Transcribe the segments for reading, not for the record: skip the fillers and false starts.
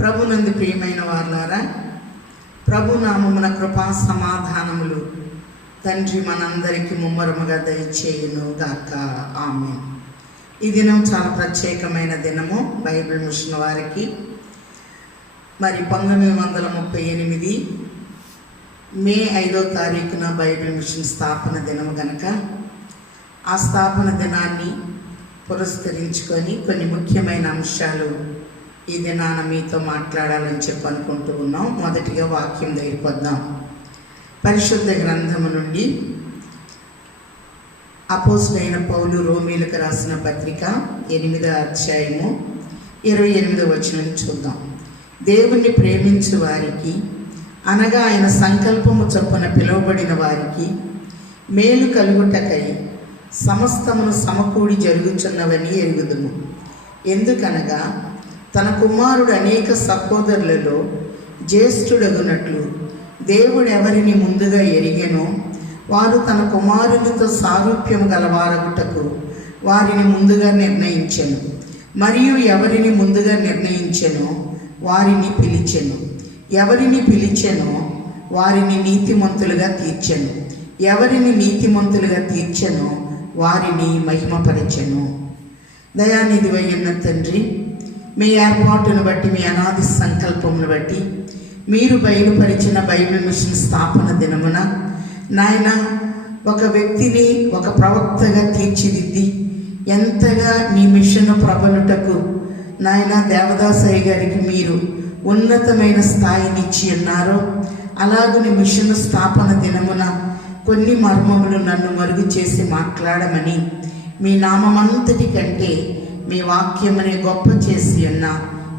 ప్రభునందు ప్రియమైన వారులారా, ప్రభు నామమున కృపా సమాధానములు తండ్రి మనందరికీ ముమ్మరముగా దయచేయును గాక. ఆమేన్. ఈ దినం చాలా ప్రత్యేకమైన దినము బైబిల్ మిషన్ వారికి. మరి 1938 మే 5వ తారీఖున బైబిల్ మిషన్ స్థాపన దినము కనుక ఆ స్థాపన దినాన్ని పురస్కరించుకొని కొన్ని ముఖ్యమైన అంశాలు ఈ దినాన మీతో మాట్లాడాలని చెప్పి అనుకుంటూ ఉన్నాం. మొదటిగా వాక్యం దగ్గరికి వద్దాం. పరిశుద్ధ గ్రంథము నుండి అపోస్తలుడైన పౌలు రోమీయులకు రాసిన పత్రిక 8వ అధ్యాయము 28వ వచనం చూద్దాం. దేవుణ్ణి ప్రేమించు వారికి, అనగా ఆయన సంకల్పము చొప్పున పిలువబడిన వారికి మేలు కలుగుటకై సమస్తమును సమకూడి జరుగుచున్నవని ఎరుగుదుము. ఎందుకనగా తన కుమారుడు అనేక సహోదరులలో జ్యేష్ఠుడగునట్లు దేవుడు ఎవరిని ముందుగా ఎరిగెనో వారు తన కుమారునితో సారూప్యము గలవారగుటకు వారిని ముందుగా నిర్ణయించెను. మరియు ఎవరిని ముందుగా నిర్ణయించెనో వారిని పిలిచెను. ఎవరిని పిలిచెనో వారిని నీతిమంతులుగా తీర్చెను. ఎవరిని నీతిమంతులుగా తీర్చెనో వారిని మహిమపరచెను. దయానిధివై ఉన్న తండ్రి, మీ ఏర్పాటును బట్టి, మీ అనాది సంకల్పమును బట్టి మీరు బయలుపరిచిన బైబిల్ మిషన్ స్థాపన దినమున నాయన ఒక వ్యక్తిని ఒక ప్రవక్తగా తీర్చిదిద్ది ఎంతగా మీ మిషన్ ప్రబలుటకు నాయన దేవదాసయ్య గారికి మీరు ఉన్నతమైన స్థాయినిచ్చి ఉన్నారో, అలాగని మిషన్ స్థాపన దినమున కొన్ని మర్మములు నన్ను మరుగు చేసి మాట్లాడమని మీ నామమంతటి కంటే మీ వాక్యమనే గొప్ప చేసి ఉన్న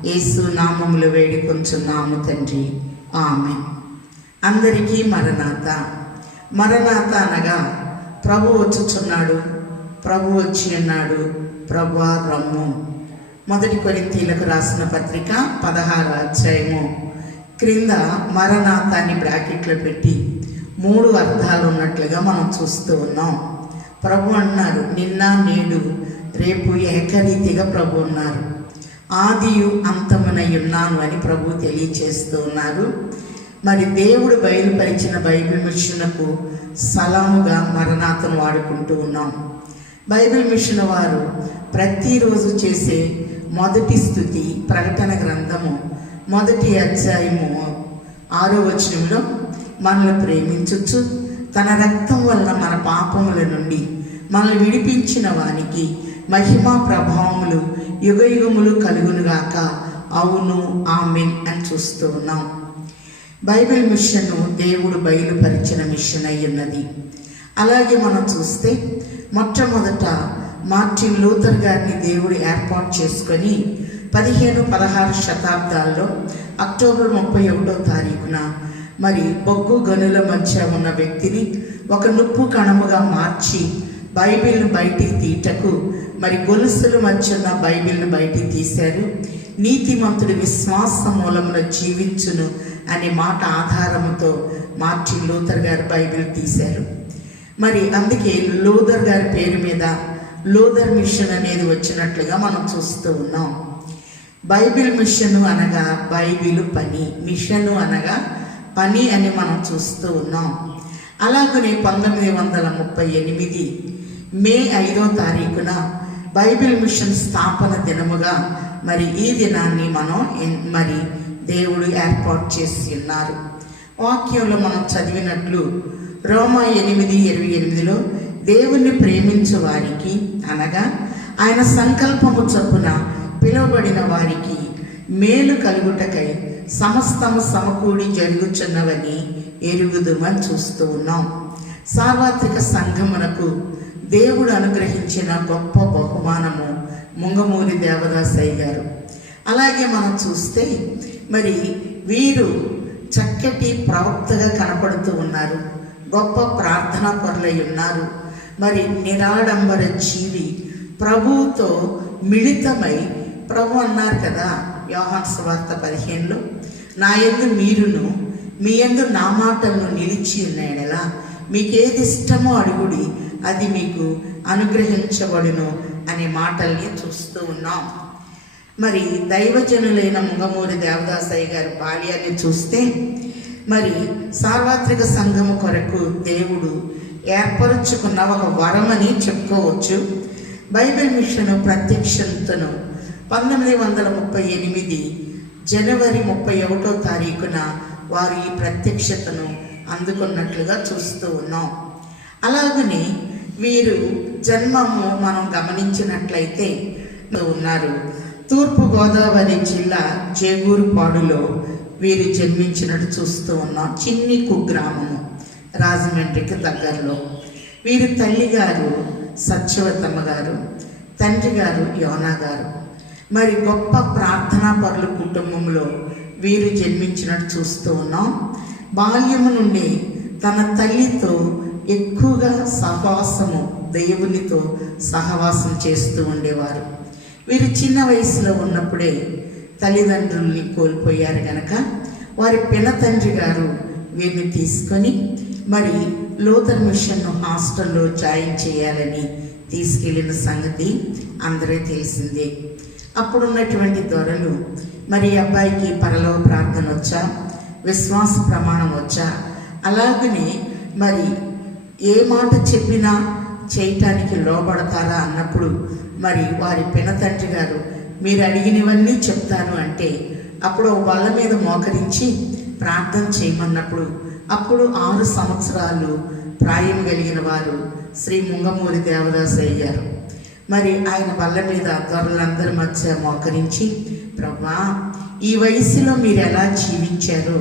యేసు నామములు వేడుకొంచున్నాము తండ్రి. ఆమేన్. అందరికీ మరణాత. మరణాత అనగా ప్రభు వచ్చుచున్నాడు, ప్రభు వచ్చి ఉన్నాడు, ప్రభువా రమ్ము. 1 కొరింథీయులకు రాసిన పత్రిక 16వ అధ్యాయము క్రింద మరణాతాన్ని బ్రాకెట్లో పెట్టి 3 అర్థాలు ఉన్నట్లుగా మనం చూస్తూ ఉన్నాం. ప్రభు అన్నారు, నిన్న నేడు రేపు ఏకరీతిగా ప్రభు ఉన్నారు. ఆదియు అంతమునై ఉన్నాను అని ప్రభు తెలియచేస్తూ ఉన్నారు. మరి దేవుడు బయలుపరిచిన బైబిల్ మిషన్కు సలాముగా మరణాతను వాడుకుంటూ ఉన్నాం. బైబిల్ మిషన్ వారు ప్రతిరోజు చేసే మొదటి స్తుతి ప్రకటన గ్రంథము 1వ అధ్యాయము 6వ వచనంలో మనల్ని ప్రేమించుచు తన రక్తం వలన మన పాపముల నుండి మనల్ని విడిపించిన వానికి మహిమా ప్రభావములు యుగయుగములు కలుగునుగాక, అవును ఆమేన్ అని చూస్తూ ఉన్నాం. బైబిల్ మిషన్ దేవుడు బయలుపరిచిన మిషన్ అయి ఉన్నది. అలాగే మనం చూస్తే మొట్టమొదట మార్టిన్ లూథర్ గారిని దేవుడు ఏర్పాటు చేసుకొని 15-16 శతాబ్దాల్లో అక్టోబర్ 31వ తారీఖున మరి బొగ్గు గనుల మధ్య ఉన్న వ్యక్తిని ఒక నుప్పు కణముగా మార్చి బైబిల్ను బయటికి తీయటకు మరి గొలుసుల మధ్య ఉన్న బైబిల్ను బయటికి తీశారు. నీతిమంతుడి విశ్వాస మూలంలో జీవించును అనే మాట ఆధారముతో మార్టిన్ లూథర్ గారు బైబిల్ తీశారు. మరి అందుకే లూథర్ గారి పేరు మీద లూథర్ మిషన్ అనేది వచ్చినట్లుగా మనం చూస్తూ ఉన్నాం. బైబిల్ మిషన్ అనగా బైబిల్ పని, మిషను అనగా పని అని మనం చూస్తూ ఉన్నాం. అలాగనే 1938 మే 5వ తారీఖున బైబిల్ మిషన్ స్థాపన దినముగా మరి ఈ దినాన్ని మనం మరి దేవుడు ఏర్పాటు చేసి ఉన్నారు. వాక్యంలో మనం చదివినట్లు రోమా 8:28లో దేవుణ్ణి ప్రేమించు వారికి, అనగా ఆయన సంకల్పము చొప్పున పిలువబడిన వారికి మేలు కలుగుటకై సమస్తము సమకూడి జరుగుచున్నవని ఎరుగుదుమని చూస్తూ ఉన్నాం. సార్వత్రిక సంఘమునకు దేవుడు అనుగ్రహించిన గొప్ప బహుమానము ముంగమూరి దేవదాసయ్య గారు. అలాగే మనం చూస్తే మరి వీరు చక్కటి ప్రవక్తగా కనపడుతూ ఉన్నారు. గొప్ప ప్రార్థనా పరులై ఉన్నారు. మరి నిరాడంబర జీవి, ప్రభువుతో మిళితమై ప్రభు అన్నారు కదా యోహాను సువార్త 15లో, నా యందు మీరును మీ యందు నా మాటలను నిలిచి ఉన్నాయనలా మీకేది ఇష్టమో అడుగుడి, అది మీకు అనుగ్రహించబడును అనే మాటల్ని చూస్తూ ఉన్నాం. మరి దైవజనులైన ముంగమూరి దేవదాసయ్య గారి బాల్యాన్ని చూస్తే మరి సార్వత్రిక సంఘము కొరకు దేవుడు ఏర్పరుచుకున్న ఒక వరమని చెప్పుకోవచ్చు. బైబిల్ మిషన్ ప్రత్యక్షతను 1938 జనవరి 31వ తారీఖున వారు ఈ ప్రత్యక్షతను అందుకున్నట్లుగా చూస్తూ ఉన్నాం. అలాగని వీరు జన్మము మనం గమనించినట్లయితే ఉన్నారు. తూర్పుగోదావరి జిల్లా జేగూరుపాడులో వీరు జన్మించినట్టు చూస్తూ ఉన్నాం. చిన్ని కుగ్రామము రాజమండ్రికి దగ్గరలో. వీరి తల్లి గారు సత్యవతమ్మ గారు, తండ్రి గారు యోనా గారు. మరి గొప్ప ప్రార్థనా పరుల కుటుంబంలో వీరు జన్మించినట్టు చూస్తూ ఉన్నాం. బాల్యము నుండి తన తల్లితో ఎక్కువగా సహవాసము, దేవునితో సహవాసం చేస్తూ ఉండేవారు. వీరు చిన్న వయసులో ఉన్నప్పుడే తల్లిదండ్రుల్ని కోల్పోయారు కనుక వారి పినతండ్రి గారు వీరిని తీసుకొని మరి లూథర్ మిషన్ హాస్టల్లో జాయిన్ చేయాలని తీసుకెళ్ళిన సంగతి అందరూ తెలిసిందే. అప్పుడున్నటువంటి దొరలు మరి అబ్బాయికి పరలోక ప్రార్థన వచ్చా, విశ్వాస ప్రమాణం వచ్చా, అలాగనే మరి ఏ మాట చెప్పినా చేయటానికి లోబడతారా అన్నప్పుడు మరి వారి పినతండ్రి గారు మీరు అడిగినవన్నీ చెప్తాను అంటే అప్పుడు వాళ్ళ మీద మోకరించి ప్రార్థన చేయమన్నప్పుడు అప్పుడు 6 సంవత్సరాలు ప్రాయం కలిగిన వారు శ్రీ ముంగమూరి దేవదాసయ్య గారు మరి ఆయన బల్ల మీద దొరలందరి మధ్య మోకరించి, ప్రభా ఈ వయసులో మీరు ఎలా జీవించారో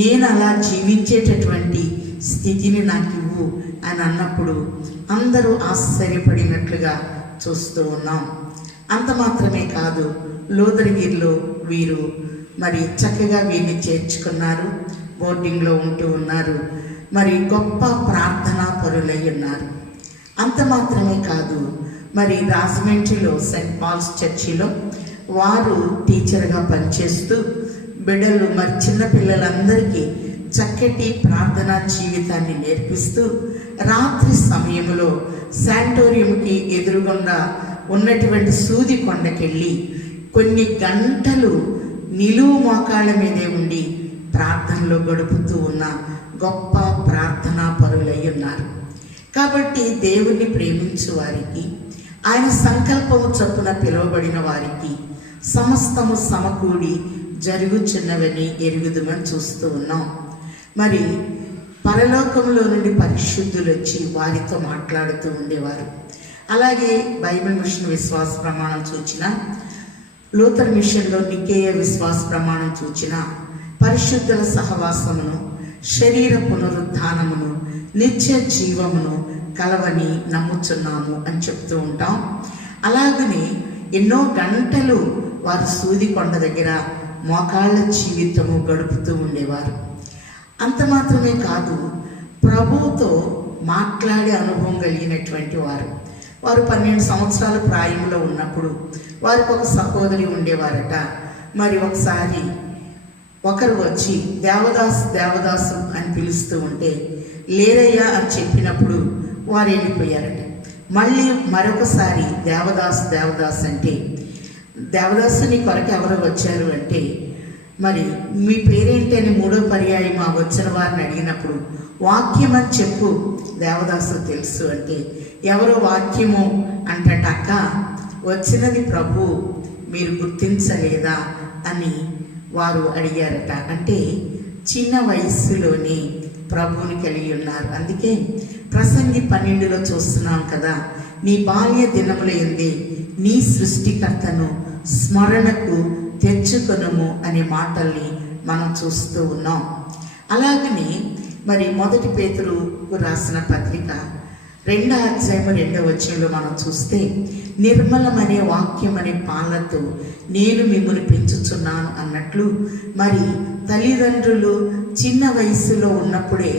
నేను అలా జీవించేటటువంటి స్థితిని నాకు ఇవ్వు అని అన్నప్పుడు అందరూ ఆశ్చర్యపడినట్లుగా చూస్తూ ఉన్నాం. అంత మాత్రమే కాదు, లోదరగిరిలో వీరు మరి చక్కగా వీరిని చేర్చుకున్నారు. బోర్డింగ్లో ఉంటూ ఉన్నారు. మరి గొప్ప ప్రార్థనా పరులై ఉన్నారు. అంత మాత్రమే కాదు, మరి రాజమండ్రిలో సెయింట్ పాల్స్ చర్చిలో వారు టీచర్గా పనిచేస్తూ బిడ్డలు మరి చిన్నపిల్లలందరికీ చక్కటి ప్రార్థనా జీవితాన్ని నేర్పిస్తూ రాత్రి సమయంలో శాంటోరియంకి ఎదురుగుండా ఉన్నటువంటి సూది కొండకెళ్ళి కొన్ని గంటలు నిలువు మోకాళ్ళ మీదే ఉండి ప్రార్థనలో గడుపుతూ ఉన్న గొప్ప ప్రార్థనా పరులై ఉన్నారు. కాబట్టి దేవుణ్ణి ప్రేమించు వారికి, ఆయన సంకల్పము చొప్పున పిలువబడిన వారికి సమస్తము సమకూడి జరుగుచున్నవని ఎరుగుదుమని చూస్తూ ఉన్నాం. మరి పరలోకంలో నుండి పరిశుద్ధులు వచ్చి వారితో మాట్లాడుతూ ఉండేవారు. అలాగే బైబిల్ మిషన్ విశ్వాస ప్రమాణం చూచిన, లూథర్ మిషన్లో నికేయ విశ్వాస ప్రమాణం చూచిన పరిశుద్ధుల సహవాసమును, శరీర పునరుద్ధానమును, నిత్య జీవమును కలవని నమ్ముచున్నాము అని చెప్తూ ఉంటాం. అలాగనే ఎన్నో గంటలు వారు సూది కొండ దగ్గర మోకాళ్ళ జీవితము గడుపుతూ ఉండేవారు. అంత మాత్రమే కాదు, ప్రభువుతో మాట్లాడే అనుభవం కలిగినటువంటి వారు. వారు 12 సంవత్సరాల ప్రాయంలో ఉన్నప్పుడు వారికి ఒక సహోదరి ఉండేవారట. మరి ఒకసారి ఒకరు వచ్చి దేవదాసు అని పిలుస్తూ ఉంటే లేరయ్యా అని చెప్పినప్పుడు వారు వెళ్ళిపోయారట. మళ్ళీ మరొకసారి దేవదాస్ అంటే దేవదాసు నీ కొరకు ఎవరు వచ్చారు అంటే మరి మీ పేరేంటి అని 3వ పర్యాయం ఆ వచ్చిన వారిని అడిగినప్పుడు వాక్యం అని చెప్పు, దేవదాసు తెలుసు అంటే ఎవరో వాక్యము అంటట, అక్క వచ్చినది ప్రభు మీరు గుర్తించలేదా అని వారు అడిగారట. అంటే చిన్న వయస్సులోనే ప్రభువుని కలిగి ఉన్నారు. అందుకే ప్రసంగి 12లో చూస్తున్నాం కదా, నీ బాల్య దినముల యందే నీ సృష్టికర్తను స్మరణకు తెచ్చుకొనుము అనే మాటల్ని మనం చూస్తూ ఉన్నాం. అలాగనే మరి 1 పేతురు రాసిన పత్రిక 2వ అధ్యాయం 2వ వచనంలో మనం చూస్తే నిర్మలమనే వాక్యం అనే పాలతో నేను మిమ్మల్ని పెంచుచున్నాను అన్నట్లు మరి తల్లిదండ్రులు చిన్న వయసులో ఉన్నప్పుడే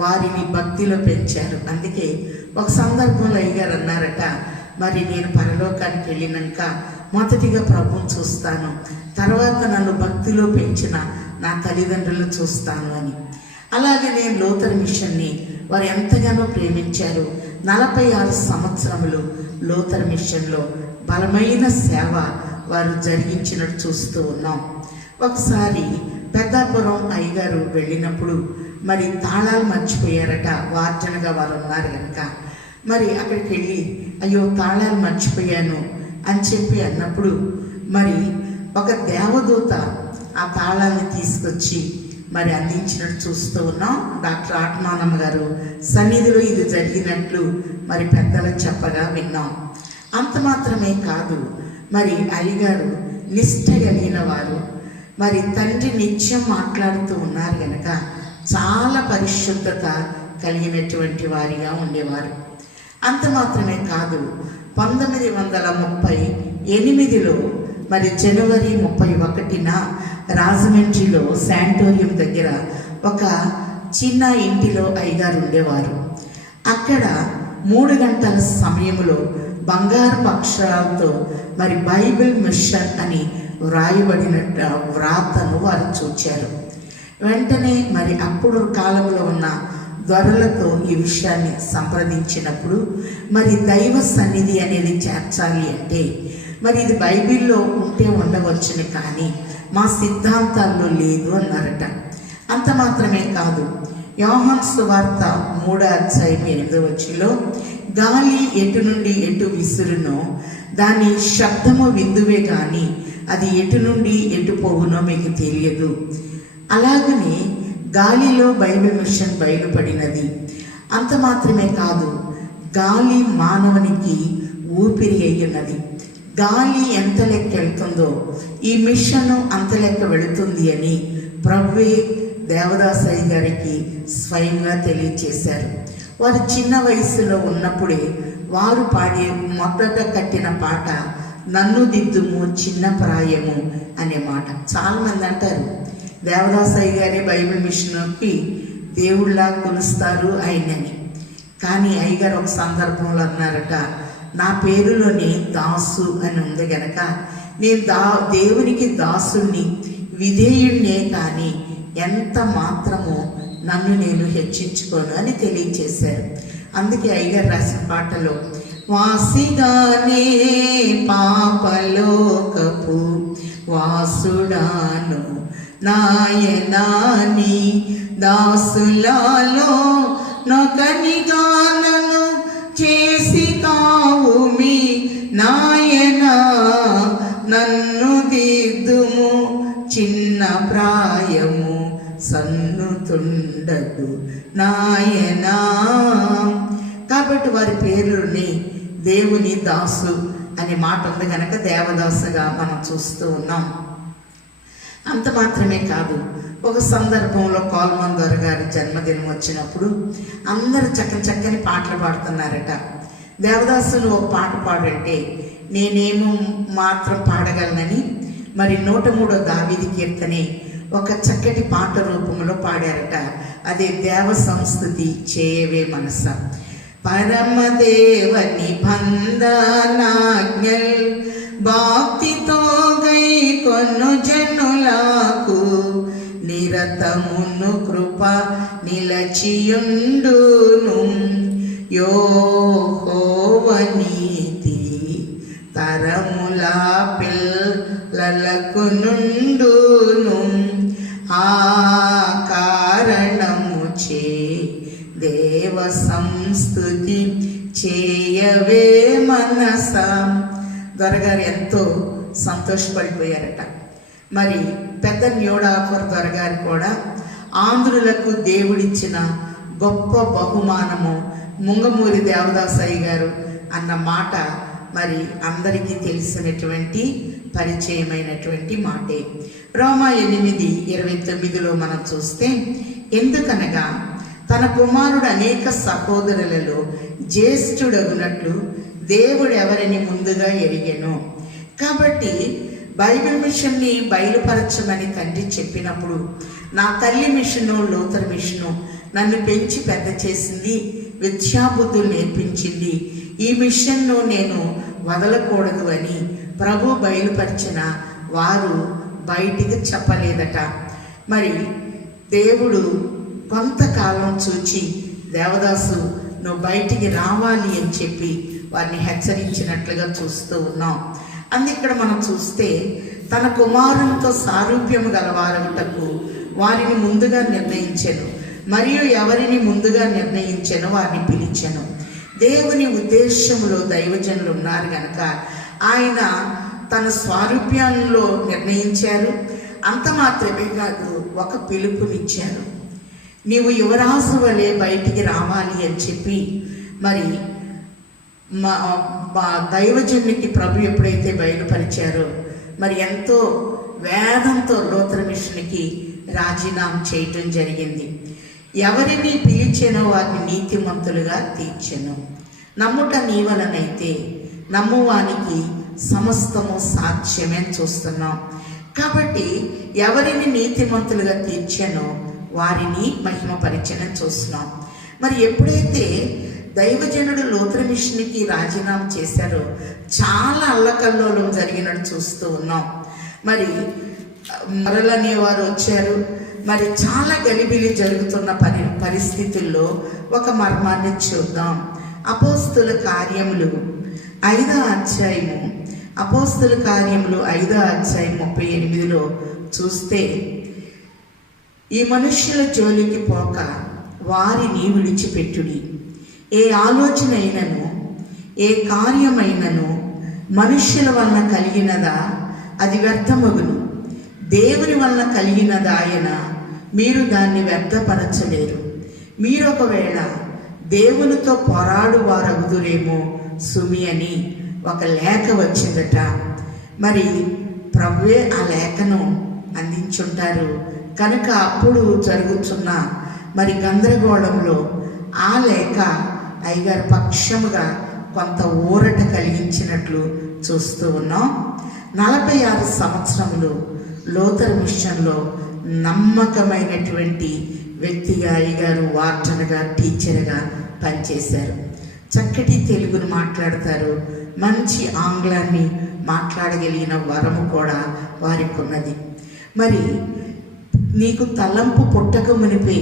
వారిని భక్తిలో పెంచారు. అందుకే ఒక సందర్భంలో అయ్యగారు అన్నారట, మరి నేను పరలోకానికి వెళ్ళినాక మొదటిగా ప్రభువుని చూస్తాను, తర్వాత నన్ను భక్తిలో పెంచిన నా తల్లిదండ్రులను చూస్తాను అని. అలాగే నేను లూథర్ మిషన్ని వారు ఎంతగానో ప్రేమించారు. 46 సంవత్సరములు లూథర్ మిషన్లో బలమైన సేవ వారు జరిగించినట్టు చూస్తూ ఉన్నాం. ఒకసారి పెద్దాపురం అయ్యగారు వెళ్ళినప్పుడు మరి తాళాలు మర్చిపోయారట. వార్జనగా వారు ఉన్నారు కనుక మరి అక్కడికి వెళ్ళి అయ్యో తాళాలు మర్చిపోయాను అని చెప్పి అన్నప్పుడు మరి ఒక దేవదూత ఆ తాళాలను తీసుకొచ్చి మరి అందించినట్టు చూస్తూ ఉన్నాం. డాక్టర్ ఆత్మానమ్మ గారు సన్నిధిలో ఇది జరిగినట్లు మరి పెద్దలు చెప్పగా విన్నాం. అంత మాత్రమే కాదు, మరి అయ్యగారు నిష్ఠ కలిగిన వారు, మరి తండ్రి నిత్యం మాట్లాడుతూ ఉన్నారు కనుక చాలా పరిశుద్ధత కలిగినటువంటి వారిగా ఉండేవారు. అంత మాత్రమే కాదు, 1938లో మరి జనవరి 31న రాజమండ్రిలో శాంటోరియం దగ్గర ఒక చిన్న ఇంటిలో అయ్యగారు ఉండేవారు. అక్కడ 3 గంటల సమయంలో బంగారపు అక్షరాలతో మరి బైబిల్ మిషన్ అని వ్రాయబడిన వ్రాతను వారు చూచారు. వెంటనే మరి అప్పుడు కాలంలో ఉన్న దొరలతో ఈ విషయాన్ని సంప్రదించినప్పుడు మరి దైవ సన్నిధి అనేది చేర్చాలి అంటే మరి ఇది బైబిల్లో ఉంటే ఉండవచ్చును, కానీ మా సిద్ధాంతాల్లో లేదు అన్నారట. అంత మాత్రమే కాదు, యోహాను సువార్త 3:8 గాలి ఎటు నుండి ఎటు విసురునో దాని శబ్దము విందువే కానీ అది ఎటు నుండి ఎటు పోవునో మీకు తెలియదు. అలాగనే గాలిలో బైబిల్ మిషన్ బయలుపడినది. అంత మాత్రమే కాదు, గాలి మానవునికి ఊపిరి అయ్యున్నది. గాలి ఎంత లెక్క వెళ్తుందో ఈ మిషన్ అంత లెక్క వెళుతుంది అని ప్రభువే దేవదాసయ్య గారికి స్వయంగా తెలియచేశారు. వారు చిన్న వయసులో ఉన్నప్పుడే వారు పాడి మొదట కట్టిన పాట నన్ను దిద్దుము చిన్న ప్రాయము అనే మాట. చాలామంది అంటారు దేవదాసయ్య గారి బైబిల్ మిషన్కి దేవుళ్ళ కొలుస్తారు ఆయనని. కానీ అయ్యగారు ఒక సందర్భంలో అన్నారట, నా పేరులోని దాసు అని ఉంది గనక నేను దేవునికి దాసుని విధేయుణ్ణే, కానీ ఎంత మాత్రమో నన్ను నేను హెచ్చించుకోను అని తెలియచేశారు. అందుకే అయ్యగారు రాసిన పాటలో వాసిగానే పాపలోకపు వాసుడాను నాయనాని దాసులలో నొకనిగా నన్ను చేసి కావుమి నాయనా నన్ను దిద్దుము చిన్న ప్రాయము సన్నుతుండదు నాయనా. కాబట్టి వారి పేరుని దేవుని దాసు అనే మాట ఉంది కనుక దేవదాసుగా మనం చూస్తూ ఉన్నాం. అంత మాత్రమే కాదు, ఒక సందర్భంలో కోల్మన్ దొర గారి జన్మదినం వచ్చినప్పుడు అందరూ చక్కని పాటలు పాడుతున్నారట. దేవదాసులు ఒక పాట పాడంటే నేనేమో మాత్రం పాడగలనని మరి 103 దావీదు కీర్తనే ఒక చక్కటి పాట రూపంలో పాడారట. అదే దేవ సంస్తుతి చేయవే మనస. పరమదేవని బంధనాజ్ఞల్ భక్తితో గై కొను జనులకు నిరతమును కృప నిలచియుండును యెహోవ నీతి తరముల పిల్లలకు నుండును ఆ కారణము చే దేవ సంస్తుతి చేయవే మనస. దొరగారు ఎంతో సంతోషపడిపోయారట. మరి పెద్ద న్యూడాఫర్ దొరగారు కూడా ఆంధ్రులకు దేవుడిచ్చిన గొప్ప బహుమానము ముంగమూరి దేవదాసయ్య గారు అన్న మాట మరి అందరికీ తెలిసినటువంటి పరిచయమైనటువంటి మాటే. రోమా 8:29 మనం చూస్తే ఎందుకనగా తన కుమారుడు అనేక సహోదరులలో జ్యేష్ఠుడగునట్లు దేవుడు ఎవరిని ముందుగా ఎరిగెను. కాబట్టి బైబిల్ మిషన్ని బయలుపరచమని తండ్రి చెప్పినప్పుడు నా తల్లి మిషను లూథర్ మిషను నన్ను పెంచి పెద్ద చేసింది, విద్యాబుద్ధులు నేర్పించింది. ఈ మిషన్ను నేను వదలకూడదు అని ప్రభు బయలుపరిచిన వారు బయటికి చెప్పలేదట. మరి దేవుడు కొంతకాలం చూచి దేవదాసు నువ్వు బయటికి రావాలి అని చెప్పి వారిని హెచ్చరించినట్లుగా చూస్తూ ఉన్నాం. ఇక్కడ మనం చూస్తే తన కుమారునితో సారూప్యము గలవారగుటకు వారిని ముందుగా నిర్ణయించెను, మరియు ఎవరిని ముందుగా నిర్ణయించెనో వారిని పిలిచెను. దేవుని ఉద్దేశంలో దైవజనులు ఉన్నారు గనక ఆయన తన స్వారూప్యంలో నిర్ణయించారు. అంత మాత్రమే కాదు, ఒక పిలుపునిచ్చారు. నీవు యువరాజు వలె బయటికి రావాలి అని చెప్పి మరి మా దైవజనునికి ప్రభు ఎప్పుడైతే బయలుపరిచారో మరి ఎంతో వేదంతో లూథర్ మిషన్కి రాజీనామా చేయటం జరిగింది. ఎవరిని పిలిచెనో వారిని నీతిమంతులుగా తీర్చెను. నమ్ముట నీ వలనైతే నమ్మువానికి సమస్తము సాధ్యమే చూస్తున్నాం. కాబట్టి ఎవరిని నీతిమంతులుగా తీర్చెనో వారిని మహిమపరిచయం చూస్తున్నాం. మరి ఎప్పుడైతే దైవజనుడు లూథర్ మిషన్కి రాజీనామా చేశారో చాలా అల్లకల్లోలం జరిగినట్టు చూస్తూ ఉన్నాం. మరి మరలనే వారు వచ్చారు. మరి చాలా గలిబిలి జరుగుతున్న పరిస్థితుల్లో ఒక మర్మాన్ని చూద్దాం. అపోస్తుల కార్యములు 5వ అధ్యాయము, అపోస్తుల కార్యములు 5వ అధ్యాయం 38లో చూస్తే, ఈ మనుష్యుల జోలికి పోక వారిని విడిచిపెట్టుడి. ఏ ఆలోచన అయినను ఏ కార్యమైనను మనుష్యుల వలన కలిగినదా అది వ్యర్థమగును, దేవుని వలన కలిగినదా ఆయన మీరు దాన్ని వ్యర్థపరచలేరు. మీరు ఒకవేళ దేవునితో పోరాడు వారగుదురేమో సుమి అని ఒక లేఖ వచ్చిందట. మరి ప్రభువే ఆ లేఖను అందించుంటారు కనుక అప్పుడు జరుగుతున్న మరి గందరగోళంలో ఆ లేఖ అయ్యగారి పక్షముగా కొంత ఊరట కలిగించినట్లు చూస్తూ ఉన్నాం. 46 సంవత్సరములు లూథర్ మిషన్లో నమ్మకమైనటువంటి వ్యక్తిగా అయ్యగారు వార్డన్గా, టీచర్గా పనిచేశారు. చక్కటి తెలుగును మాట్లాడతారు, మంచి ఆంగ్లాన్ని మాట్లాడగలిగిన వరము కూడా వారికి ఉన్నది. మరి నీకు తలంపు పుట్టక మునిపే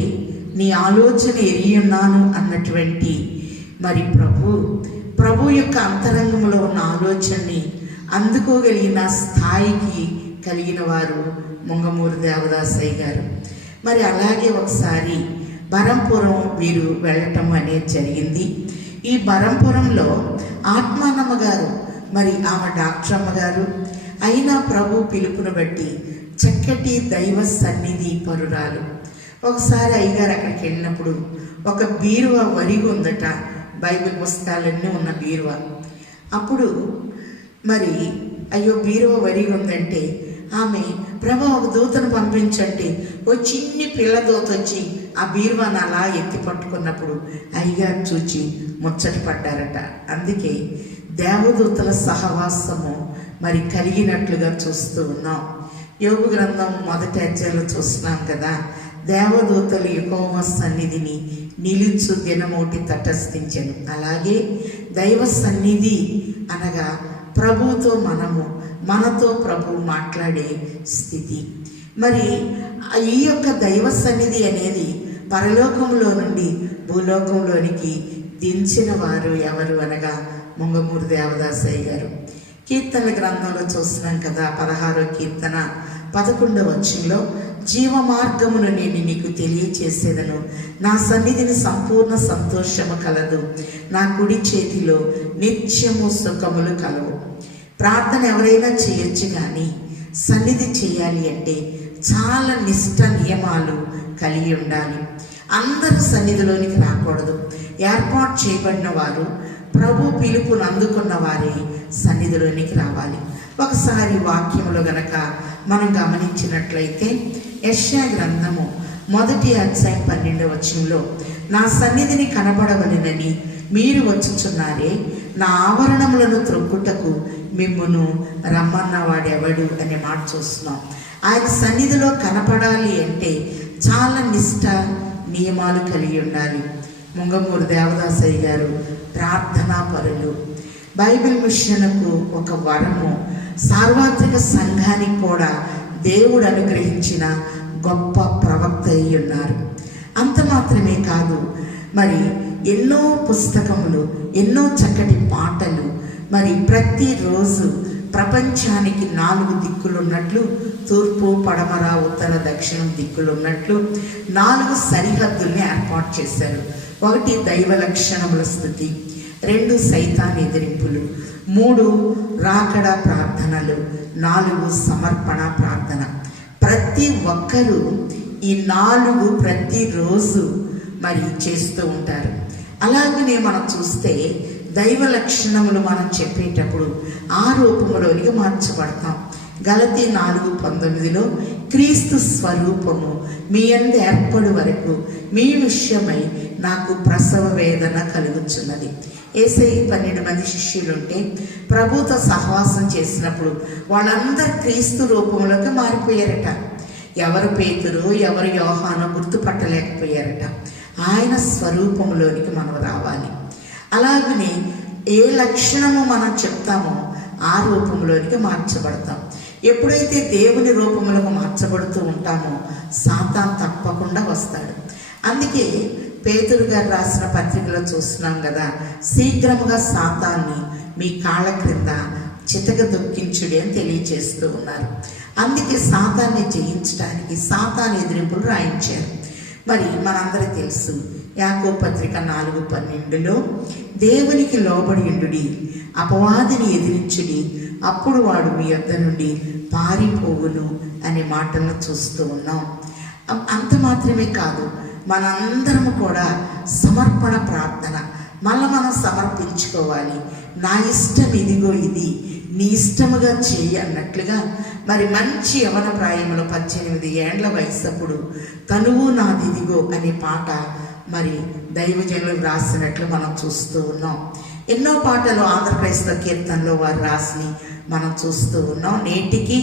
నీ ఆలోచన ఎరియున్నాను అన్నటువంటి మరి ప్రభు యొక్క అంతరంగంలో ఉన్న ఆలోచనని అందుకోగలిగిన స్థాయికి కలిగిన వారు ముంగమూరు దేవదాసయ్య గారు. మరి అలాగే ఒకసారి బరంపురం వీరు వెళ్ళటం అనేది జరిగింది. ఈ బరంపురంలో ఆత్మానమ్మ గారు, మరి ఆమె డాక్టర్ అమ్మగారు అయినా ప్రభు పిలుపును బట్టి చక్కటి దైవ సన్నిధి పరురాలు. ఒకసారి అయ్యగారు అక్కడికి వెళ్ళినప్పుడు ఒక బీరువా వరిగి ఉందట, బైబిల్ పుస్తకాలన్నీ ఉన్న బీరువా. అప్పుడు మరి అయ్యో బీరువా వరిగి ఉందంటే ఆమె ప్రభు ఒక దూతను పంపించంటే ఓ చిన్ని పిల్ల దూత వచ్చి ఆ బీరువాను అలా ఎత్తి పట్టుకున్నప్పుడు అయ్యగారు చూచి ముచ్చట పడ్డారట. అందుకే దేవదూతల సహవాసము మరి కలిగినట్లుగా చూస్తూ ఉన్నాం. యోబు గ్రంథం 1వ అధ్యాయంలో చూస్తున్నాం కదా, దేవదూతలు యెహోవా సన్నిధిని నిలుచు దినమోటి తటస్థించెను. అలాగే దైవ సన్నిధి అనగా ప్రభువుతో మనతో ప్రభు మాట్లాడే స్థితి. మరి ఈ యొక్క దైవ సన్నిధి అనేది పరలోకంలో నుండి భూలోకంలోనికి దించిన వారు ఎవరు అనగా ముంగమూరు దేవదాసయ్య గారు. కీర్తనల గ్రంథంలో చూస్తున్నాం కదా, 16వ కీర్తన 11వ వచనంలో, జీవ మార్గమును నేను నీకు తెలియచేసేదను, నా సన్నిధిని సంపూర్ణ సంతోషము కలదు, నా కుడి చేతిలో నిత్యము సుఖములు కలవు. ప్రార్థన ఎవరైనా చేయొచ్చు, కానీ సన్నిధి చేయాలి అంటే చాలా నిష్ట నియమాలు కలిగి ఉండాలి. అందరూ సన్నిధిలోనికి రాకూడదు. ఏర్పాటు చేయబడిన వారు, ప్రభు పిలుపును అందుకున్న వారే సన్నిధిలోనికి రావాలి. ఒకసారి వాక్యములో గనక మనం గమనించినట్లయితే యెషయా గ్రంథము 1వ అధ్యాయం 12వ వచనంలో, నా సన్నిధిని కనబడవలెనని మీరు వచ్చుచున్నారే, నా ఆవరణములను త్రొక్కుటకు మిమ్మును రమ్మన్నవాడెవడు అనే మాట చూస్తున్నాం. ఆయన సన్నిధిలో కనపడాలి అంటే చాలా నిష్ట నియమాలు కలిగి ఉండాలి. ముంగమూరు దేవదాసయ్య గారు ప్రార్థనా పరులు, బైబిల్ మిషన్కు ఒక వరము, సార్వత్రిక సంఘానికి కూడా దేవుడు అనుగ్రహించిన గొప్ప ప్రవక్త అయి ఉన్నారు. అంత మాత్రమే కాదు, మరి ఎన్నో పుస్తకములు, ఎన్నో చక్కటి పాటలు, మరి ప్రతిరోజు ప్రపంచానికి 4 దిక్కులు ఉన్నట్లు, తూర్పు, పడమర, ఉత్తర, దక్షిణం దిక్కులు ఉన్నట్లు 4 సరిహద్దుల్ని ఏర్పాటు చేశారు. 1 దైవ లక్షణముల స్థుతి, 2 సైతాన్ ఎదిరింపులు, 3 రాకడ ప్రార్థనలు, 4 సమర్పణ ప్రార్థన. ప్రతి ఒక్కరూ ఈ 4 ప్రతిరోజు మరి చేస్తూ ఉంటారు. అలాగనే మనం చూస్తే దైవ లక్షణములు మనం చెప్పేటప్పుడు ఆ రూపములోనికి మార్చబడతాం. గలతీ 4:19 క్రీస్తు స్వరూపము మీ యందు ఏర్పడు వరకు మీ విషయమై నాకు ప్రసవ వేదన కలుగుచున్నది. యేసయ్య 12 మంది శిష్యులుంటే ప్రభుతో సహవాసం చేసినప్పుడు వాళ్ళందరూ క్రీస్తు రూపంలోకి మారిపోయారట. ఎవరు పేతురు, ఎవరు యోహాను గుర్తుపట్టలేకపోయారట. ఆయన స్వరూపంలోనికి మనం రావాలి. అలాగనే ఏ లక్షణము మనం చెప్తామో ఆ రూపంలోనికి మార్చబడతాం. ఎప్పుడైతే దేవుని రూపంలోకి మార్చబడుతూ ఉంటామో సాతాను తప్పకుండా వస్తాడు. అందుకే పేతురు గారు రాసిన పత్రికలో చూస్తున్నాం కదా, శీఘ్రముగా సాతాన్ని మీ కాళ్ళ క్రింద చితక దొక్కించుడి అని తెలియచేస్తూ ఉన్నారు. అందుకే సాతాన్ని జయించడానికి సాతాను ఎదిరింపులు రాయించారు. మరి మనందరికీ తెలుసు యాకోబు పత్రిక 4:12 దేవునికి లోబడి ఉండుడి, అపవాదిని ఎదిరించుడి, అప్పుడు వాడు మీ యొద్ద నుండి పారిపోవును అనే మాటలను చూస్తూ ఉన్నాం. అంత మాత్రమే కాదు, మనందరము కూడా సమర్పణ ప్రార్థన మనం సమర్పించుకోవాలి. నా ఇష్టం ఇదిగో, ఇది నీ ఇష్టముగా చేయి అన్నట్లుగా. మరి మంచి యవన ప్రాయంలో 18 ఏండ్ల వయసప్పుడు తనువు నాదిదిగో అనే పాట మరి దైవజనులు రాసినట్లు మనం చూస్తూ ఉన్నాం. ఎన్నో పాటలు ఆంధ్రప్రదేశ్లో కీర్తనలో వారు రాసి మనం చూస్తూ ఉన్నాం. నేటికి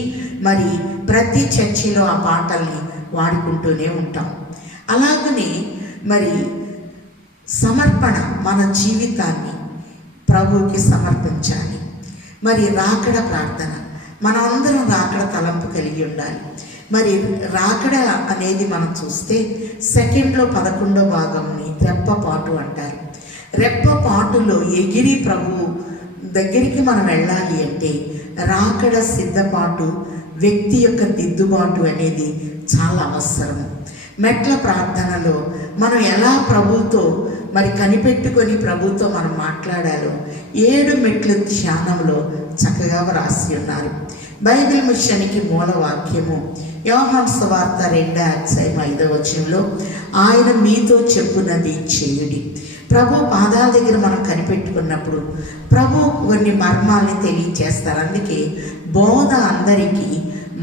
మరి ప్రతి చర్చిలో ఆ పాటల్ని వాడుకుంటూనే ఉంటాం. అలాగనే మరి సమర్పణ, మన జీవితాన్ని ప్రభువుకి సమర్పించాలి. మరి రాకడ ప్రార్థన, మనం అందరం రాకడ తలంపు కలిగి ఉండాలి. మరి రాకడ అనేది మనం చూస్తే 2 11వ భాగంని రెప్పపాటు అంటారు. రెప్పపాటులో ఎగిరి ప్రభు దగ్గరికి మనం వెళ్ళాలి అంటే రాకడ సిద్ధపాటు, వ్యక్తి యొక్క దిద్దుబాటు అనేది చాలా అవసరము. మెట్ల ప్రార్థనలో మనం ఎలా ప్రభుతో మరి కనిపెట్టుకొని ప్రభుతో మనం మాట్లాడాలో 7 మెట్ల ధ్యానంలో చక్కగా రాసి ఉన్నారు. బైబిల్ మిషన్కి మూల వాక్యము యోహాను సువార్త 2:5 ఆయన మీతో చెప్పునది చేయుడి. ప్రభు పాదాల దగ్గర మనం కనిపెట్టుకున్నప్పుడు ప్రభు కొన్ని మర్మాల్ని తెలియచేస్తారు. అందుకే బోధ అందరికీ,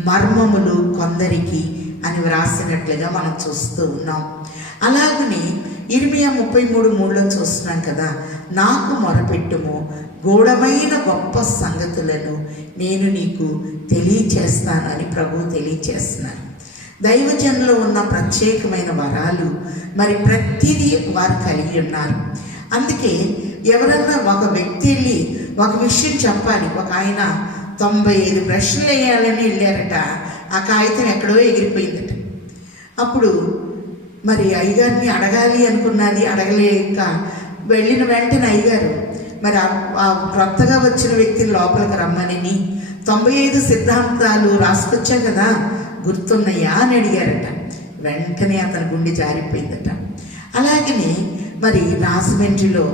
మర్మములు కొందరికి అని వ్రాసినట్లుగా మనం చూస్తూ ఉన్నాం. అలాగనే ఇర్మియా 33:3 చూస్తున్నాం కదా, నాకు మొరపెట్టుము, గూఢమైన గొప్ప సంగతులను నేను నీకు తెలియచేస్తాను అని ప్రభువు తెలియచేస్తున్నారు. దైవజనులో ఉన్న ప్రత్యేకమైన వరాలు మరి ప్రతిదీ వారు కలిగి ఉన్నారు. అందుకే ఎవరన్నా ఒక వ్యక్తి వెళ్ళి ఒక విషయం చెప్పాలి. ఒక ఆయన 95 ప్రశ్నలు వేయాలని వెళ్ళారట. ఆ కాగితం ఎక్కడో ఎగిరిపోయిందట. అప్పుడు మరి అయ్యగారిని అడగాలి అనుకున్నది, అడగలేక వెళ్ళిన వెంటనే అయ్యగారు మరి ఆ క్రొత్తగా వచ్చిన వ్యక్తిని లోపలికి రమ్మని 95 సిద్ధాంతాలు రాసుకొచ్చా కదా, గుర్తున్నాయా అని అడిగారట. వెంటనే అతని గుండె జారిపోయిందట. అలాగనే మరి రాజమండ్రిలో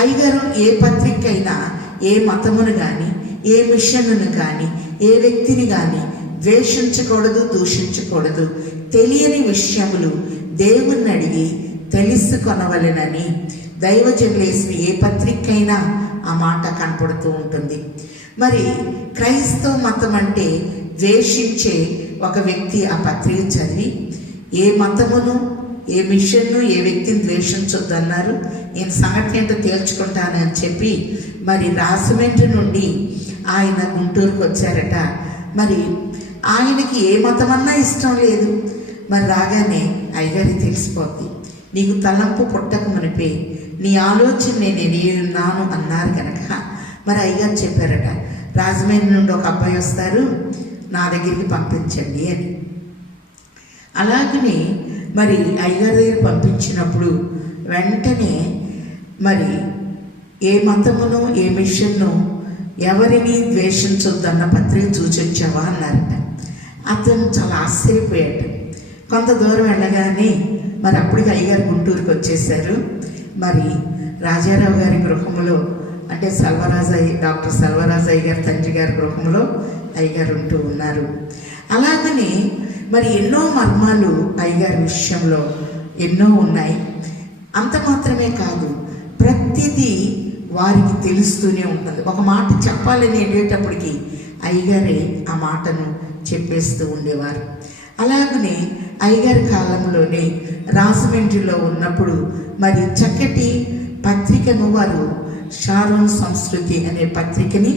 అయ్యగారు ఏ పత్రిక అయినా, ఏ మతమును కానీ, ఏ మిషన్ను కానీ, ఏ వ్యక్తిని కానీ ద్వేషించకూడదు, దూషించకూడదు. తెలియని విషయములు దేవుణ్ణి అడిగి తెలుసుకొనవలెనని దైవజనులు వేసిన ఏ పత్రిక అయినా ఆ మాట కనపడుతూ ఉంటుంది. మరి క్రైస్తవ మతం అంటే ద్వేషించే ఒక వ్యక్తి ఆ పత్రిక చదివి ఏ మతమును, ఏ మిషన్ను, ఏ వ్యక్తిని ద్వేషించొద్దు అన్నారు, నేను సంఘటన ఏంటో తేల్చుకుంటానని చెప్పి మరి రాజమండ్రి నుండి ఆయన గుంటూరుకు వచ్చారట. మరి ఆయనకి ఏ మతమన్నా ఇష్టం లేదు. మరి రాగానే అయ్యగారికి తెలిసిపోద్ది, నీకు తలంపు పుట్టక మునిపే నీ ఆలోచన నేను ఉన్నాను అన్నారు కనుక మరి అయ్యగారు చెప్పారట, రాజమండ్రి నుండి ఒక అబ్బాయి వస్తారు, నా దగ్గరికి పంపించండి అని. అలాగనే మరి అయ్యగారి దగ్గర పంపించినప్పుడు వెంటనే మరి ఏ మతమును, ఏ మిషన్ను, ఎవరిని ద్వేషించొద్దన్న పత్రిక చూచొచ్చావా అన్నారట. అతను చాలా ఆశ్చర్యపోయాడు. కొంత దూరం వెళ్ళగానే మరి అప్పటికి అయ్యగారు గుంటూరుకి వచ్చేసారు. మరి రాజారావు గారి గృహంలో, అంటే డాక్టర్ సెల్వరాజయ్య గారి తండ్రి గారి గృహంలో అయ్యగారు ఉంటూ ఉన్నారు. అలాగనే మరి ఎన్నో మర్మాలు అయ్యగారి విషయంలో ఎన్నో ఉన్నాయి. అంత మాత్రమే కాదు, ప్రతిదీ వారికి తెలుస్తూనే ఉంటుంది. ఒక మాట చెప్పాలని వెళ్ళేటప్పటికి అయ్యగారే ఆ మాటను చెప్పేస్తూ ఉండేవారు. అలాగనే అయ్యగారి కాలంలోనే రాజమండ్రిలో ఉన్నప్పుడు మరి చక్కటి పత్రికను వారు షారోన్ సంస్కృతి అనే పత్రికని